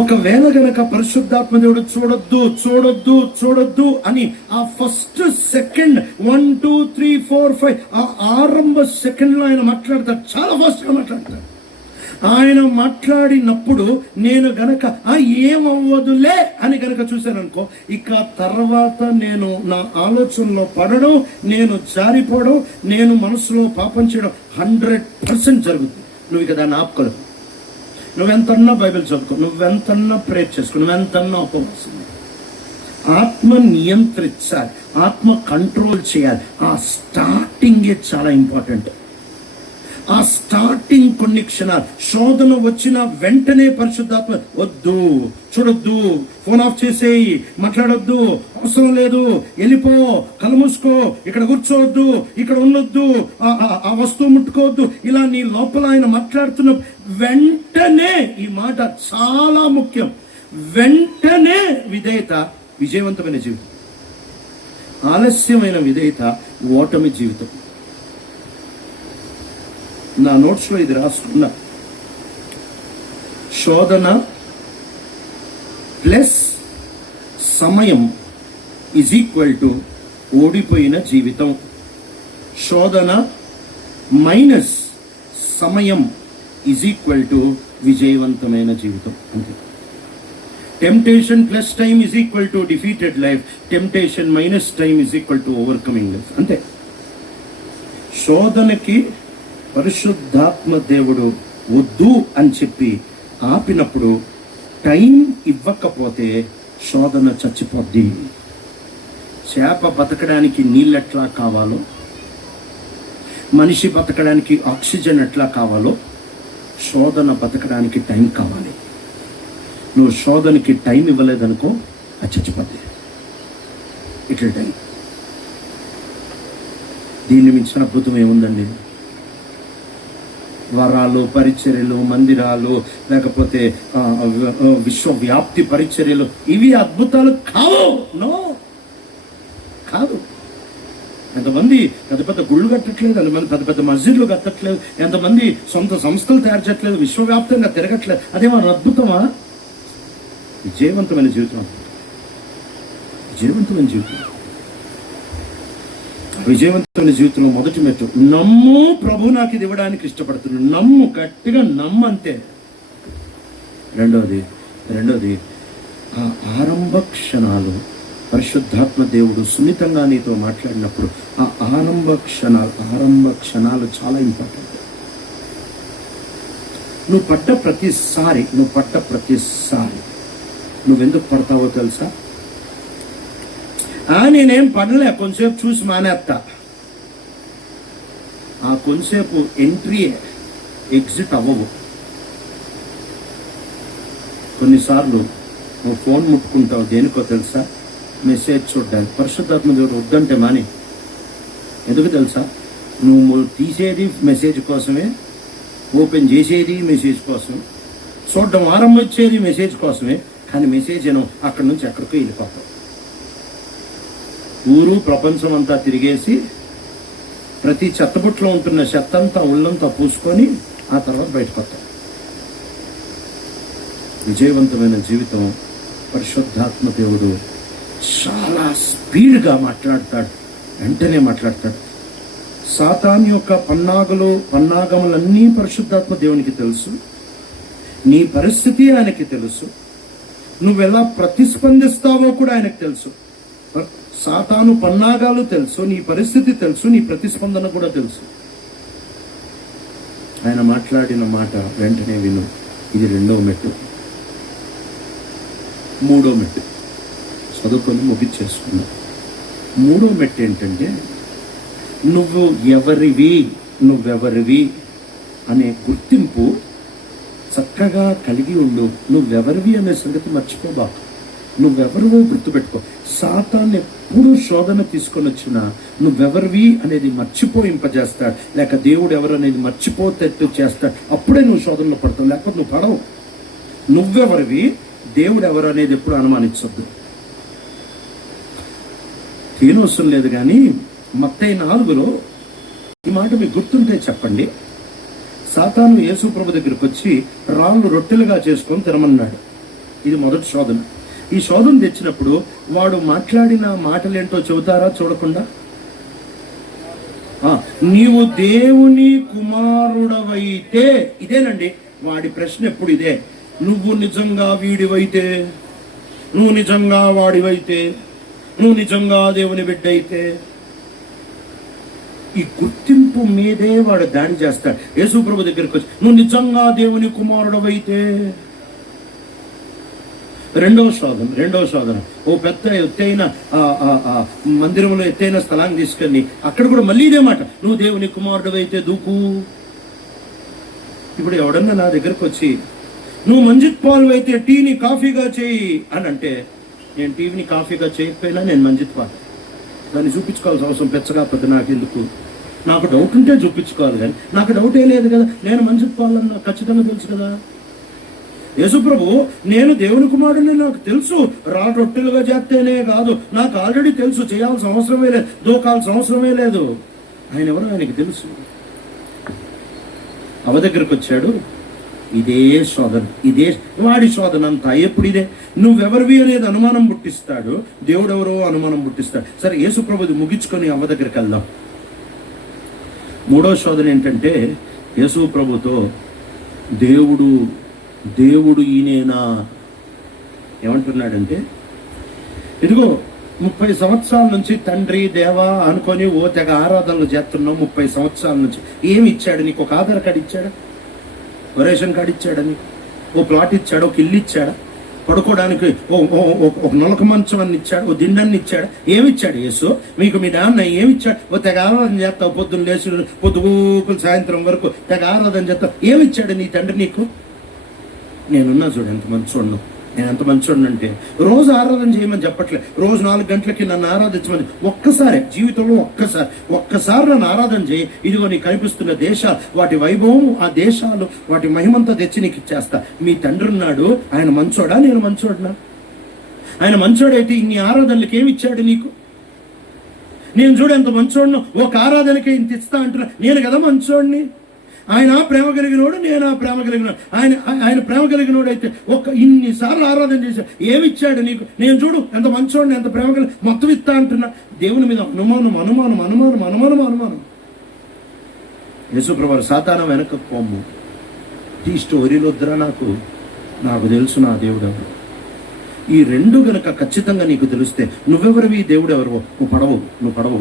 ఒకవేళ గనక పరిశుద్ధాత్మ దేవుడు చూడొద్దు చూడొద్దు చూడొద్దు అని ఆ ఫస్ట్ సెకండ్ 1, 2, 3, 4, 5 ఆ ఆరంభ సెకండ్ లో ఆయన మాట్లాడతాడు, చాలా ఫాస్ట్ గా మాట్లాడతాడు. ఆయన మాట్లాడినప్పుడు నేను గనక ఏమవ్వదులే అని గనక చూశాను అనుకో, ఇక తర్వాత నేను నా ఆలోచనలో పడడం, నేను జారిపోవడం, నేను మనసులో పాపం చేయడం 100% జరుగుతుంది. నువ్వు ఇక దాన్ని ఆపుకోలేవు. నువ్వెంతన్నా బైబిల్ చదువుకో, నువ్వెంతన్నా ప్రేర్ చేసుకో, నువ్వెంతన్నా ఉపవాసం. ఆత్మ నియంత్రించాలి, ఆత్మ కంట్రోల్ చేయాలి. ఆ స్టార్టింగే చాలా ఇంపార్టెంట్. ఆ స్టార్టింగ్ కొన్ని క్షణాలు, శోధన వచ్చిన వెంటనే పరిశుద్ధాత్మ వద్దు, చూడొద్దు, ఫోన్ ఆఫ్ చేసేయి, మాట్లాడొద్దు, అవసరం లేదు, వెళ్ళిపో, కళ్ళు మూసుకో, ఇక్కడ కూర్చోవద్దు, ఇక్కడ ఉండొద్దు, ఆ వస్తువు ముట్టుకోవద్దు, ఇలా నీ లోపల ఆయన మాట్లాడుతున్న వెంటనే, ఈ మాట చాలా ముఖ్యం, వెంటనే విధేయత విజయవంతమైన జీవితం. ఆలస్యమైన విధేయత ఓటమి జీవితం. నా నోట్స్ లో ఇది రాసుకున్నా, శోధన ప్లస్ సమయం ఈజ్ ఈక్వల్ టు ఓడిపోయిన జీవితం. శోధన మైనస్ సమయం ఈజ్ ఈక్వల్ టు విజయవంతమైన జీవితం. అంతే. Temptation plus time is equal to defeated life. Temptation minus time is equal to overcoming life. అంతే. శోధనకి పరిశుద్ధాత్మ దేవుడు వద్దు అని చెప్పి ఆపినప్పుడు, టైం ఇవ్వకపోతే శోధన చచ్చిపోద్ది. చేప బతకడానికి నీళ్ళు ఎట్లా కావాలో, మనిషి బతకడానికి ఆక్సిజన్ ఎట్లా కావాలో, శోధన బతకడానికి టైం కావాలి. నువ్వు శోధనకి టైం ఇవ్వలేదనుకో, అది చచ్చిపోద్ది. ఇట్లా టైం. దీన్ని మించిన అద్భుతం ఏముందండి? వరాలు, పరిచర్యలు, మందిరాలు, లేకపోతే విశ్వవ్యాప్తి పరిచర్యలు, ఇవి అద్భుతాలు కావు. నో, కాదు. ఎంతమంది పెద్ద పెద్ద గుళ్ళు కట్టట్లేదు, ఎంతమంది పెద్ద పెద్ద మస్జిద్లు కట్టట్లేదు, ఎంతమంది సొంత సంస్థలు తయారు చేయట్లేదు, విశ్వవ్యాప్తంగా తిరగట్లేదు. అదేమన్నా అద్భుతమా? విజయవంతమైన జీవితం. విజయవంతమైన జీవితం. విజయవంతమైన జీవితంలో మొదటి మెట్టు నమ్ము. ప్రభు నాకు ఇది ఇవ్వడానికి ఇష్టపడుతున్నాను, నమ్ము, గట్టిగా నమ్ము, అంతే. రెండోది ఆ ఆరంభ క్షణాలు, పరిశుద్ధాత్మ దేవుడు సున్నితంగా నీతో మాట్లాడినప్పుడు ఆ ఆరంభ క్షణాలు చాలా ఇంపార్టెంట్. నువ్వు పడ్డ ప్రతిసారి నువ్వెందుకు పడతావో తెలుసా? నేనేం పడలే, కొంచెంసేపు చూసి మానేస్తా. ఆ కొంచెంసేపు ఎంట్రీ, ఎగ్జిట్ అవ్వవు. కొన్నిసార్లు నువ్వు ఫోన్ ముట్టుకుంటావు దేనికో తెలుసా? మెసేజ్ చూడ్డానికి. పరిశుద్ధాత్మ దేవుడు వద్దంటే మాని. ఎందుకు తెలుసా? నువ్వు తీసేది మెసేజ్ కోసమే, ఓపెన్ చేసేది మెసేజ్ కోసం, చూడడం ఆరంభించేది మెసేజ్ కోసమే. కానీ మెసేజ్ ఏమో అక్కడి నుంచి ఎక్కడికో వెళ్ళిపోతావు. ఊరు ప్రపంచం అంతా తిరిగేసి ప్రతి చెత్తబుట్లో ఉంటున్న చెత్త అంతా ఒళ్ళంతా పూసుకొని ఆ తర్వాత బయటకు వస్తావు. విజయవంతమైన జీవితం పరిశుద్ధాత్మ దేవుడు చాలా స్పీడ్గా మాట్లాడతాడు, వెంటనే మాట్లాడతాడు. సాతాను యొక్క పన్నాగములన్నీ పరిశుద్ధాత్మ దేవునికి తెలుసు. నీ పరిస్థితి ఆయనకి తెలుసు. నువ్వెలా ప్రతిస్పందిస్తావో కూడా ఆయనకు తెలుసు. సాతాను పన్నాగాలు తెలుసు, నీ పరిస్థితి తెలుసు, నీ ప్రతిస్పందన కూడా తెలుసు. ఆయన మాట్లాడిన మాట వెంటనే విను. ఇది 2వ మెట్టు. 3వ మెట్టు చదువుకొని ముగిచ్చేసుకున్నావు. 3వ మెట్టు ఏంటంటే, నువ్వెవరివి అనే గుర్తింపు చక్కగా కలిగి ఉండు. నువ్వెవరివి అనే సంగతి మర్చిపోబాకు. నువ్వెవరివో గుర్తుపెట్టుకో. సాతాన్ని ఎప్పుడు శోధన తీసుకొని వచ్చినా నువ్వెవరివి అనేది మర్చిపోయింపజేస్తాడు, లేక దేవుడు ఎవరు అనేది మర్చిపోతేట్టు చేస్తాడు. అప్పుడే నువ్వు శోధనలో పడతావు, లేకపోతే నువ్వు పడవు. నువ్వెవరివి, దేవుడు ఎవరు అనేది ఎప్పుడు అనుమానించొద్దు. తేనవసరం లేదు కానీ మత్తయి 4లో ఈ మాట మీకు గుర్తుంటే చెప్పండి. సాతాను యేసు ప్రభు దగ్గరికి వచ్చి రాళ్ళు రొట్టెలుగా చేసుకొని తినమన్నాడు. ఇది మొదటి శోధన. ఈ శోధన తెచ్చినప్పుడు వాడు మాట్లాడిన మాటలేంటో చెబుతారా చూడకుండా? నీవు దేవుని కుమారుడవైతే, ఇదేనండి వాడి ప్రశ్న ఎప్పుడు ఇదే. నువ్వు నిజంగా వీడివైతే, నువ్వు నిజంగా వాడివైతే, నువ్వు నిజంగా దేవుని బిడ్డ అయితే, ఈ గుర్తింపు మీదే వాడు దాడి చేస్తాడు. యేసు ప్రభు దగ్గరికి వచ్చి నువ్వు నిజంగా దేవుని కుమారుడవైతే. రెండవ శోధన ఓ పెద్ద ఎత్తైన మందిరంలో ఎత్తైన స్థలాన్ని తీసుకెళ్ళి అక్కడ కూడా మళ్ళీ ఇదే మాట, నువ్వు దేవుని కుమారుడవైతే దూకు. ఇప్పుడు ఎవడన్నా నా దగ్గరకు వచ్చి నువ్వు మంజిత్ పాలు అయితే టీని కాఫీగా చేయి అని అంటే, నేను టీని కాఫీగా చేయకపోయినా నేను మంజిత్ పాలు దాన్ని చూపించుకోవాల్సిన అవసరం పెచ్చకపోతే నాకెందుకు? నాకు డౌట్ ఉంటే చూపించుకోవాలి, కానీ నాకు డౌటే లేదు కదా. నేను మంజిత్ పాలన్నా ఖచ్చితంగా తెలుసు కదా. యేసుప్రభు నేను దేవుని కుమారుడిని నాకు తెలుసు, రాళ్ళు రొట్టెలుగా చేస్తేనే కాదు, నాకు ఆల్రెడీ తెలుసు, చేయాల్సిన అవసరమే లేదు, దూకాల్సిన అవసరమే లేదు. ఆయన ఎవరో ఆయనకి తెలుసు. అవ దగ్గరకు వచ్చాడు. ఇదే శోధన, ఇదే వాడి శోధన అంతా. ఎప్పుడు ఇదే, నువ్వెవరివి అనేది అనుమానం పుట్టిస్తాడు, దేవుడెవరో అనుమానం పుట్టిస్తాడు. సరే యేసుప్రభుది ముగించుకొని అవ్వ దగ్గరికి వెళ్దాం. 3వ శోధన ఏంటంటే, యేసు ప్రభుతో దేవుడు ఈయనేనా ఏమంటున్నాడంటే, ఇదిగో 30 సంవత్సరాల నుంచి తండ్రి దేవా అనుకొని ఓ తెగ ఆరాధనలు చేస్తున్నావు. 30 సంవత్సరాల నుంచి ఏమి ఇచ్చాడు నీకు? ఒక ఆధార్ కార్డు ఇచ్చాడా? ఓ రేషన్ కార్డు ఇచ్చాడా? నీకు ఓ ప్లాట్ ఇచ్చాడా? ఒక ఇల్లు ఇచ్చాడా? పడుకోవడానికి ఒక నొలక మంచం అని ఇచ్చాడు, ఓ దిండన్ని ఇచ్చాడు. ఏమిచ్చాడు యేసు మీకు? మీ నాన్న ఏమిచ్చాడు? ఓ తెగ ఆరాధన చేస్తావు, పొద్దున్న లేచి పొద్దుగూకులు సాయంత్రం వరకు తెగ ఆరాధన చేస్తావు. ఏమిచ్చాడు నీ తండ్రి నీకు? నేనున్నా చూడు ఎంత మంచోడ్ను. నేను ఎంత మంచోడ్ను అంటే, రోజు ఆరాధన చేయమని చెప్పట్లేదు, రోజు 4 గంటలకి నన్ను ఆరాధించమని. ఒక్కసారి జీవితంలో ఒక్కసారి నన్ను ఆరాధన చేయి. ఇదిగో నీకు కనిపిస్తున్న దేశాలు, వాటి వైభవం, ఆ దేశాలు, వాటి మహిమంతా తెచ్చి నీకు ఇచ్చేస్తా. మీ తండ్రి ఉన్నాడు, ఆయన మంచోడా? నేను మంచోడ్నా? ఆయన మంచోడైతే ఇన్ని ఆరాధనలకి ఏమి ఇచ్చాడు నీకు? నేను చూడు ఎంత మంచోడ్ను, ఒక ఆరాధనకి ఇంత ఇస్తా అంటున్నా. నేను కదా మంచోడిని. ఆయన ప్రేమ కలిగినోడు, నేను ప్రేమ కలిగినోడు. ఆయన ప్రేమ కలిగినోడు అయితే ఇన్నిసార్లు ఆరాధన చేశాడు. ఏమిచ్చాడు నీకు? నేను చూడు ఎంత మంచోడిని, ఎంత ప్రేమ కలిగి మొత్తం ఇస్తా అంటున్నా. దేవుని మీద అనుమానం. యేసుప్రభు సాతానం వెనక పోము, ఈ స్టోరీలు వద్దురా. నాకు తెలుసు నా దేవుడు ఎవరు. ఈ 2 గనక ఖచ్చితంగా నీకు తెలిస్తే నువ్వెవరివి, దేవుడు ఎవరు? నువ్వు పడవు.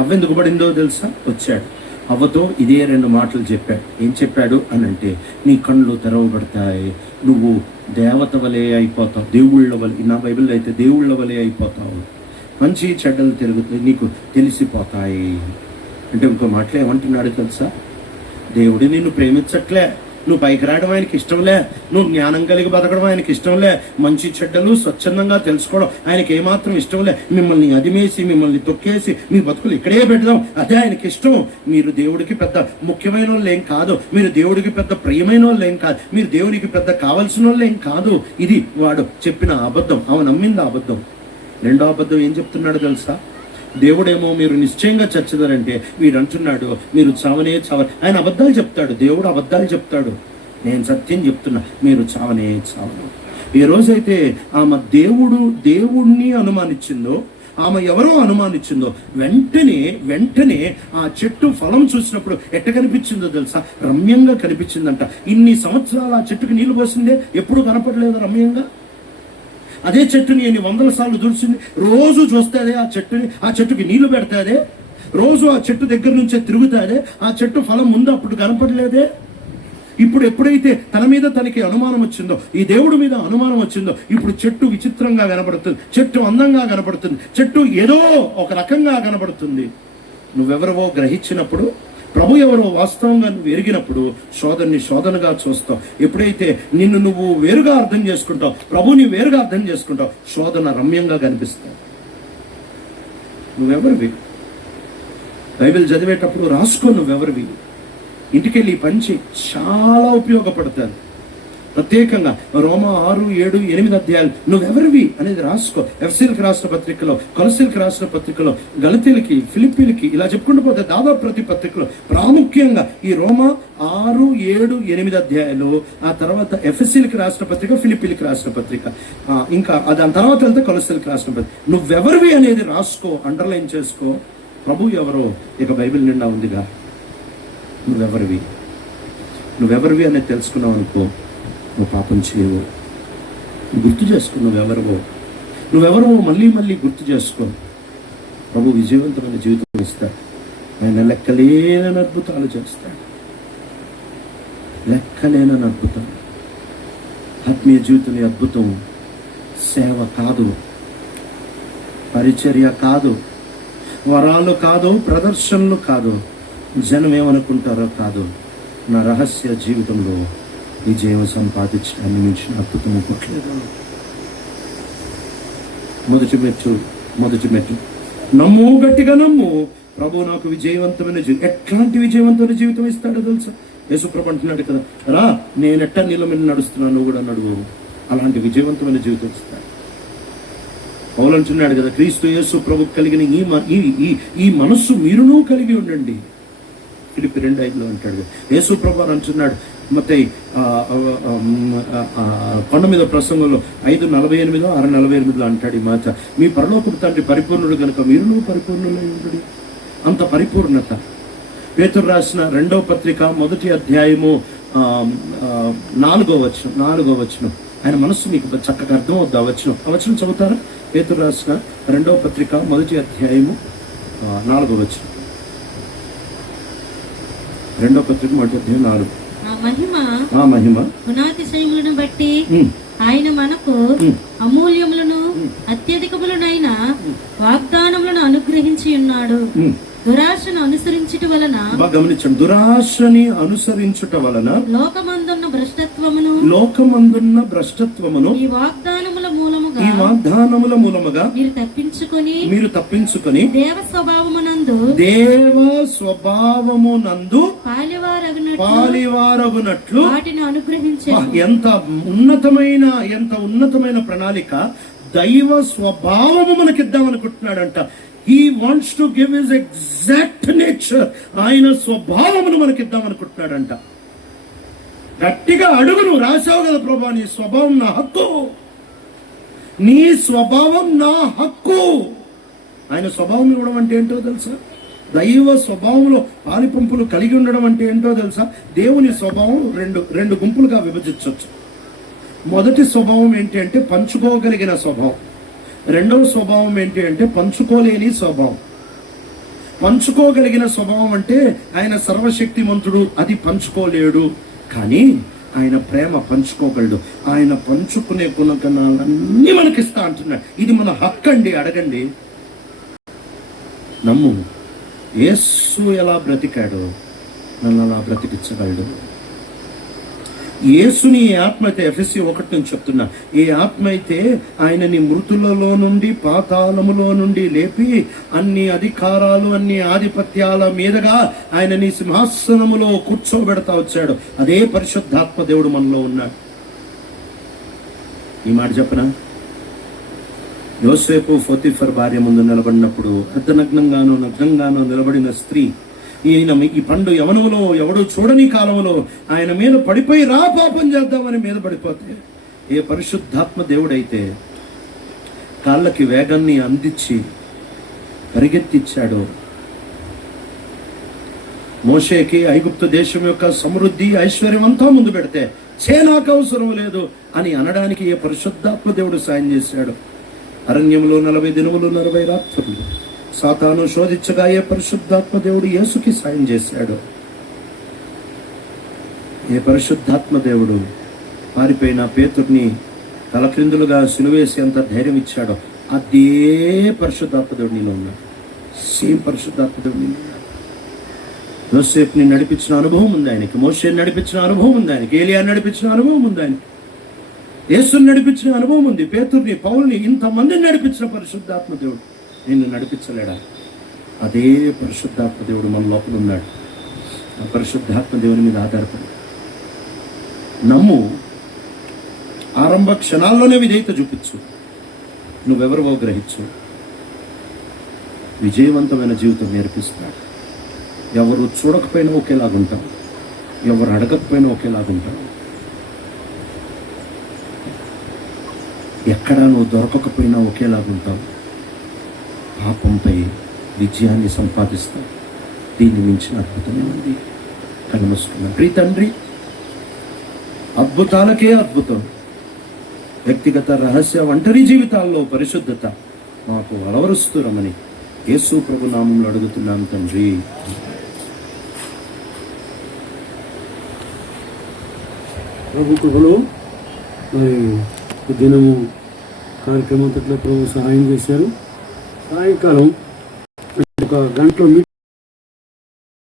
అవ్వెందుకు పడిందో తెలుసా? వచ్చాడు అవ్వతో ఇదే 2 మాటలు చెప్పాడు. ఏం చెప్పాడు అని అంటే, నీ కళ్ళు తెరవబడతాయి, నువ్వు దేవత వలె అయిపోతావు, దేవుళ్ళ వలె. నా బైబిల్లో అయితే దేవుళ్ళ వలె అయిపోతావు, మంచి చెడ్డలు నీకు తెలిసిపోతాయి అంటే. ఇంకో మాటలు ఏమంటున్నాడు తెలుసా? దేవుడు నిన్ను ప్రేమించట్లే, నువ్వు పైకి రావడం ఆయనకి ఇష్టంలే, నువ్వు జ్ఞానం కలిగి బతకడం ఆయనకి ఇష్టంలే, మంచి చెడ్డలు స్వచ్ఛందంగా తెలుసుకోవడం ఆయనకి ఏమాత్రం ఇష్టంలే, మిమ్మల్ని అదిమేసి మిమ్మల్ని తొక్కేసి మీ బతుకులు ఇక్కడే పెడదాం అదే ఆయనకి ఇష్టం. మీరు దేవుడికి పెద్ద ముఖ్యమైన వాళ్ళు ఏం కాదు, మీరు దేవుడికి పెద్ద ప్రియమైన వాళ్ళు ఏం కాదు, మీరు దేవుడికి పెద్ద కావాల్సిన వాళ్ళు ఏం కాదు. ఇది వాడు చెప్పిన అబద్ధం, ఆమె నమ్మింది అబద్ధం. రెండో అబద్ధం ఏం చెప్తున్నాడు తెలుసా? దేవుడేమో మీరు నిశ్చయంగా చచ్చదనంటే వీడు అంటున్నాడు మీరు చావనే చావ. ఆయన అబద్ధాలు చెప్తాడు, దేవుడు అబద్ధాలు చెప్తాడు. నేను సత్యం చెప్తున్నా, మీరు చావనే చావను. ఏ రోజైతే ఆమె దేవుణ్ణి అనుమానించిందో, ఆమె ఎవరో అనుమానించిందో, వెంటనే ఆ చెట్టు ఫలం చూసినప్పుడు ఎట్ట కనిపించిందో తెలుసా? రమ్యంగా కనిపించిందంట. ఇన్ని సంవత్సరాలు ఆ చెట్టుకి నీళ్లు పోసిందే, ఎప్పుడు కనపడలేదు రమ్యంగా. అదే చెట్టుని ఎన్ని వందల సార్లు దుడిచింది, రోజు చూస్తాదే ఆ చెట్టుని, ఆ చెట్టుకి నీళ్లు పెడతాదే, రోజు ఆ చెట్టు దగ్గర నుంచే తిరుగుతాదే, ఆ చెట్టు ఫలం ముందు అప్పుడు కనపడలేదే. ఇప్పుడు ఎప్పుడైతే తన మీద తనకి అనుమానం వచ్చిందో, ఈ దేవుడి మీద అనుమానం వచ్చిందో, ఇప్పుడు చెట్టు విచిత్రంగా కనబడుతుంది, చెట్టు అందంగా కనబడుతుంది, చెట్టు ఏదో ఒక రకంగా కనబడుతుంది. నువ్వెవరవో గ్రహించినప్పుడు, ప్రభు ఎవరో వాస్తవంగా నువ్వు ఎరిగినప్పుడు శోధనగా చూస్తావు. ఎప్పుడైతే నిన్ను నువ్వు వేరుగా అర్థం చేసుకుంటావు, ప్రభుని వేరుగా అర్థం చేసుకుంటావు, శోధన రమ్యంగా కనిపిస్తావు. నువ్వెవరివి? బైబిల్ చదివేటప్పుడు రాసుకో నువ్వెవరివి. ఇంటికెళ్ళి ఈ పంచి చాలా ఉపయోగపడతాను. ప్రత్యేకంగా రోమా 6, 7, 8 అధ్యాయాలు నువ్వెవరివి అనేది రాసుకో. ఎఫ్సీలకు రాసిన పత్రికలో, కొలసీలకు రాసిన పత్రికలో, గలతీలకి, ఫిలిప్పీలకి, ఇలా చెప్పుకుంటూ పోతే దాదాపు ప్రతి పత్రికలో ప్రాముఖ్యంగా ఈ రోమా 6, 7, 8 అధ్యాయాలు, ఆ తర్వాత ఎఫ్ఎస్సీలకు రాసిన పత్రిక, ఫిలిప్పీలకు రాసిన పత్రిక, ఇంకా దాని తర్వాత వెళ్తే కొలసీలకు రాసిన పత్రిక. నువ్వెవరివి అనేది రాసుకో, అండర్లైన్ చేసుకో. ప్రభు ఎవరో ఇక బైబిల్ నిండా ఉందిగా. నువ్వెవరివి అనేది తెలుసుకున్నావు అనుకో, నువ్వు పాపం చేయవు. గుర్తు చేసుకో నువ్వెవరో మళ్ళీ గుర్తు చేసుకో. ప్రభు విజయవంతమైన జీవితం ఇస్తాడు. ఆయన లెక్కలేనని అద్భుతాలు చేస్తాడు, లెక్కలేనని అద్భుతాలు. ఆత్మీయ జీవితం అద్భుతం సేవ కాదు, పరిచర్య కాదు, వరాలు కాదు, ప్రదర్శనలు కాదు, జనం ఏమనుకుంటారో కాదు. నా రహస్య జీవితంలో విజయం సంపాదించడానికి మించిన అద్భుతం పుట్టలేదు. మొదటి మెట్టు నమ్ము, గట్టిగా నమ్ము. ప్రభు నాకు విజయవంతమైన జీవితం. ఎట్లాంటి విజయవంతమైన జీవితం ఇస్తాడో తెలుసా? యేసుప్రభు అంటున్నాడు కదా, రా నేను ఎట్ట నీళ్ళ మీద నడుస్తున్నాను, నువ్వు కూడా నడువు. అలాంటి విజయవంతమైన జీవితం ఇస్తాడు. పౌలు అంటున్నాడు కదా, క్రీస్తు యేసు ప్రభు కలిగిన ఈ మనస్సు మీరును కలిగి ఉండండి. ఫిలిప్పీ 2:5 అంటాడు. యేసు ప్రభు అంటున్నాడు మత్తయి కొండ మీద ప్రసంగంలో 5:48, 6:48 అంటాడు ఈ మాట. మీ పరలోకపు తండ్రి పరిపూర్ణుడు కనుక మీరును పరిపూర్ణులై ఉండండి. అంత పరిపూర్ణత. పేతురు రాసిన 2వ పత్రిక 1వ అధ్యాయము 4వ వచనం. ఆయన మనస్సు మీకు చక్కగా అర్థం అవుద్ది. ఆ వచనం చదువుతారా? పేతురు రాసిన 2వ పత్రిక 1వ అధ్యాయము 4వ వచనం. 2వ పత్రిక 1వ అధ్యాయం 4. ఆ మహిమ గుణాతిశయములను బట్టి ఆయన మనకు అమూల్యములను అత్యధికములనైన వాగ్దానములను అనుగ్రహించి ఉన్నాడు. దురాశను అనుసరించుట వలన, గమనించండి, దురాశని అనుసరించుట వలన లోకమందున్న భ్రష్టత్వమును ఈ వాగ్దానముల మూలముగా మీరు తప్పించుకొని దేవ స్వభావమునందు పాలివారగునట్లు వాటిని అనుగ్రహించారు. ఎంత ఉన్నతమైన ప్రణాళిక! దైవ స్వభావము మనకిద్దామనుకుంటున్నాడంట. He wants to give his exact nature. ఆయన స్వభావమును మనకిద్దామనుకుంటున్నాడంట. గట్టిగా అడుగు. నువ్వు రాసావు కదా, ప్రభా నీ స్వభావం నా హక్కు, నీ స్వభావం నా హక్కు. ఆయన స్వభావం ఇవ్వడం అంటే ఏంటో తెలుసా? దైవ స్వభావంలో పాలిపంపులు కలిగి ఉండడం అంటే ఏంటో తెలుసా? దేవుని స్వభావం రెండు గుంపులుగా విభజించవచ్చు. మొదటి స్వభావం ఏంటి అంటే పంచుకోగలిగిన స్వభావం. రెండవ స్వభావం ఏంటి అంటే పంచుకోలేని స్వభావం. పంచుకోగలిగిన స్వభావం అంటే ఆయన సర్వశక్తిమంతుడు, అది పంచుకోలేడు. కానీ ఆయన ప్రేమ పంచుకోగలడు. ఆయన పంచుకునే గుణగణాలన్నీ మనకిస్తా అంటున్నాడు. ఇది మన హక్కు అండి. అడగండి, నమ్ము. యేసు ఎలా బ్రతికాడో నన్ను అలా బ్రతికించగలడు. యేసుని ఏ ఆత్మ అయితే ఎఫెసీ 1 నుంచి చెప్తున్నా, ఏ ఆత్మ అయితే ఆయనని మృతులలో నుండి పాతాళములో నుండి లేపి అన్ని అధికారాలు అన్ని ఆధిపత్యాల మీదుగా ఆయనని సింహాసనములో కూర్చోబెడతా వచ్చాడు, అదే పరిశుద్ధాత్మ దేవుడు మనలో ఉన్నాడు. ఈ మాట చెప్పనా? యోసేపు పోతీఫర్ భార్య ముందు నిలబడినప్పుడు అర్ధనగ్నంగానో నగ్నంగానో నిలబడిన స్త్రీ, ఈయన ఈ పండు యవనంలో ఎవడో చూడని కాలంలో ఆయన మీద పడిపోయి రా పాపం చేద్దామని మీద పడిపోతే, ఏ పరిశుద్ధాత్మ దేవుడైతే కాళ్ళకి వేగాన్ని అందించి పరిగెత్తిచ్చాడో, మోషేకి ఐగుప్తు దేశం యొక్క సమృద్ధి ఐశ్వర్యం అంతా ముందు పెడితే నాకు అవసరం లేదు అని అనడానికి ఏ పరిశుద్ధాత్మ దేవుడు సాయం చేశాడు. అరణ్యంలో 40 దినములు 40 రాత్రులు సాతాను శోధించగా ఏ పరిశుద్ధాత్మ దేవుడు యేసుకి సాయం చేశాడు. ఏ పరిశుద్ధాత్మ దేవుడు పారిపోయిన పేతుర్ని తలక్రిందులుగా సిలువేసి ఎంత ధైర్యం ఇచ్చాడో, అదే పరిశుద్ధాత్మ దేవుడు నీలో ఉన్నాడు. సేమ్ పరిశుద్ధాత్మ దేవుడు నీలో ఉన్నాడు. యోసేపుని నడిపించిన అనుభవం ఉంది ఆయనకి, మోషేని నడిపించిన అనుభవం ఉంది ఆయనకి, ఏలియాని నడిపించిన అనుభవం ఉంది ఆయనకి, యేసుని నడిపించిన అనుభవం ఉంది, పేతుర్ని పౌల్ని ఇంతమందిని నడిపించిన పరిశుద్ధాత్మ దేవుడు నిన్ను నడిపించలేడా? అదే పరిశుద్ధాత్మ దేవుడు మన లోపల ఉన్నాడు. ఆ పరిశుద్ధాత్మ దేవుని మీద ఆధారపడి నమ్ము. ఆరంభ క్షణాల్లోనే విధేయత చూపించు. నువ్వెవరివో గ్రహించు. విజయవంతమైన జీవితం నేర్పిస్తాడు. ఎవరు చూడకపోయినా ఒకేలాగుంటాం, ఎవరు అడగకపోయినా ఒకేలాగుంటాం. ఎక్కడా నువ్వు దొరకకపోయినా ఒకేలాగుంటావు. పాపంపై విజయాన్ని సంపాదిస్తావు. దీన్ని మించిన అద్భుతమే ఉంది. కనుమూసుకున్నాం. ప్రియ తండ్రి, అద్భుతాలకే అద్భుతం. వ్యక్తిగత రహస్య ఒంటరి జీవితాల్లో పరిశుద్ధత మాకు అలవరుస్తురమని యేసు ప్రభు నామంలో అడుగుతున్నాం తండ్రి. ప్రభు కృపలో మరి ఈ దినము కార్యక్రమం అంతట్లో ప్రభు సహాయం చేశారు. సాయంకాలం ఒక గంటలో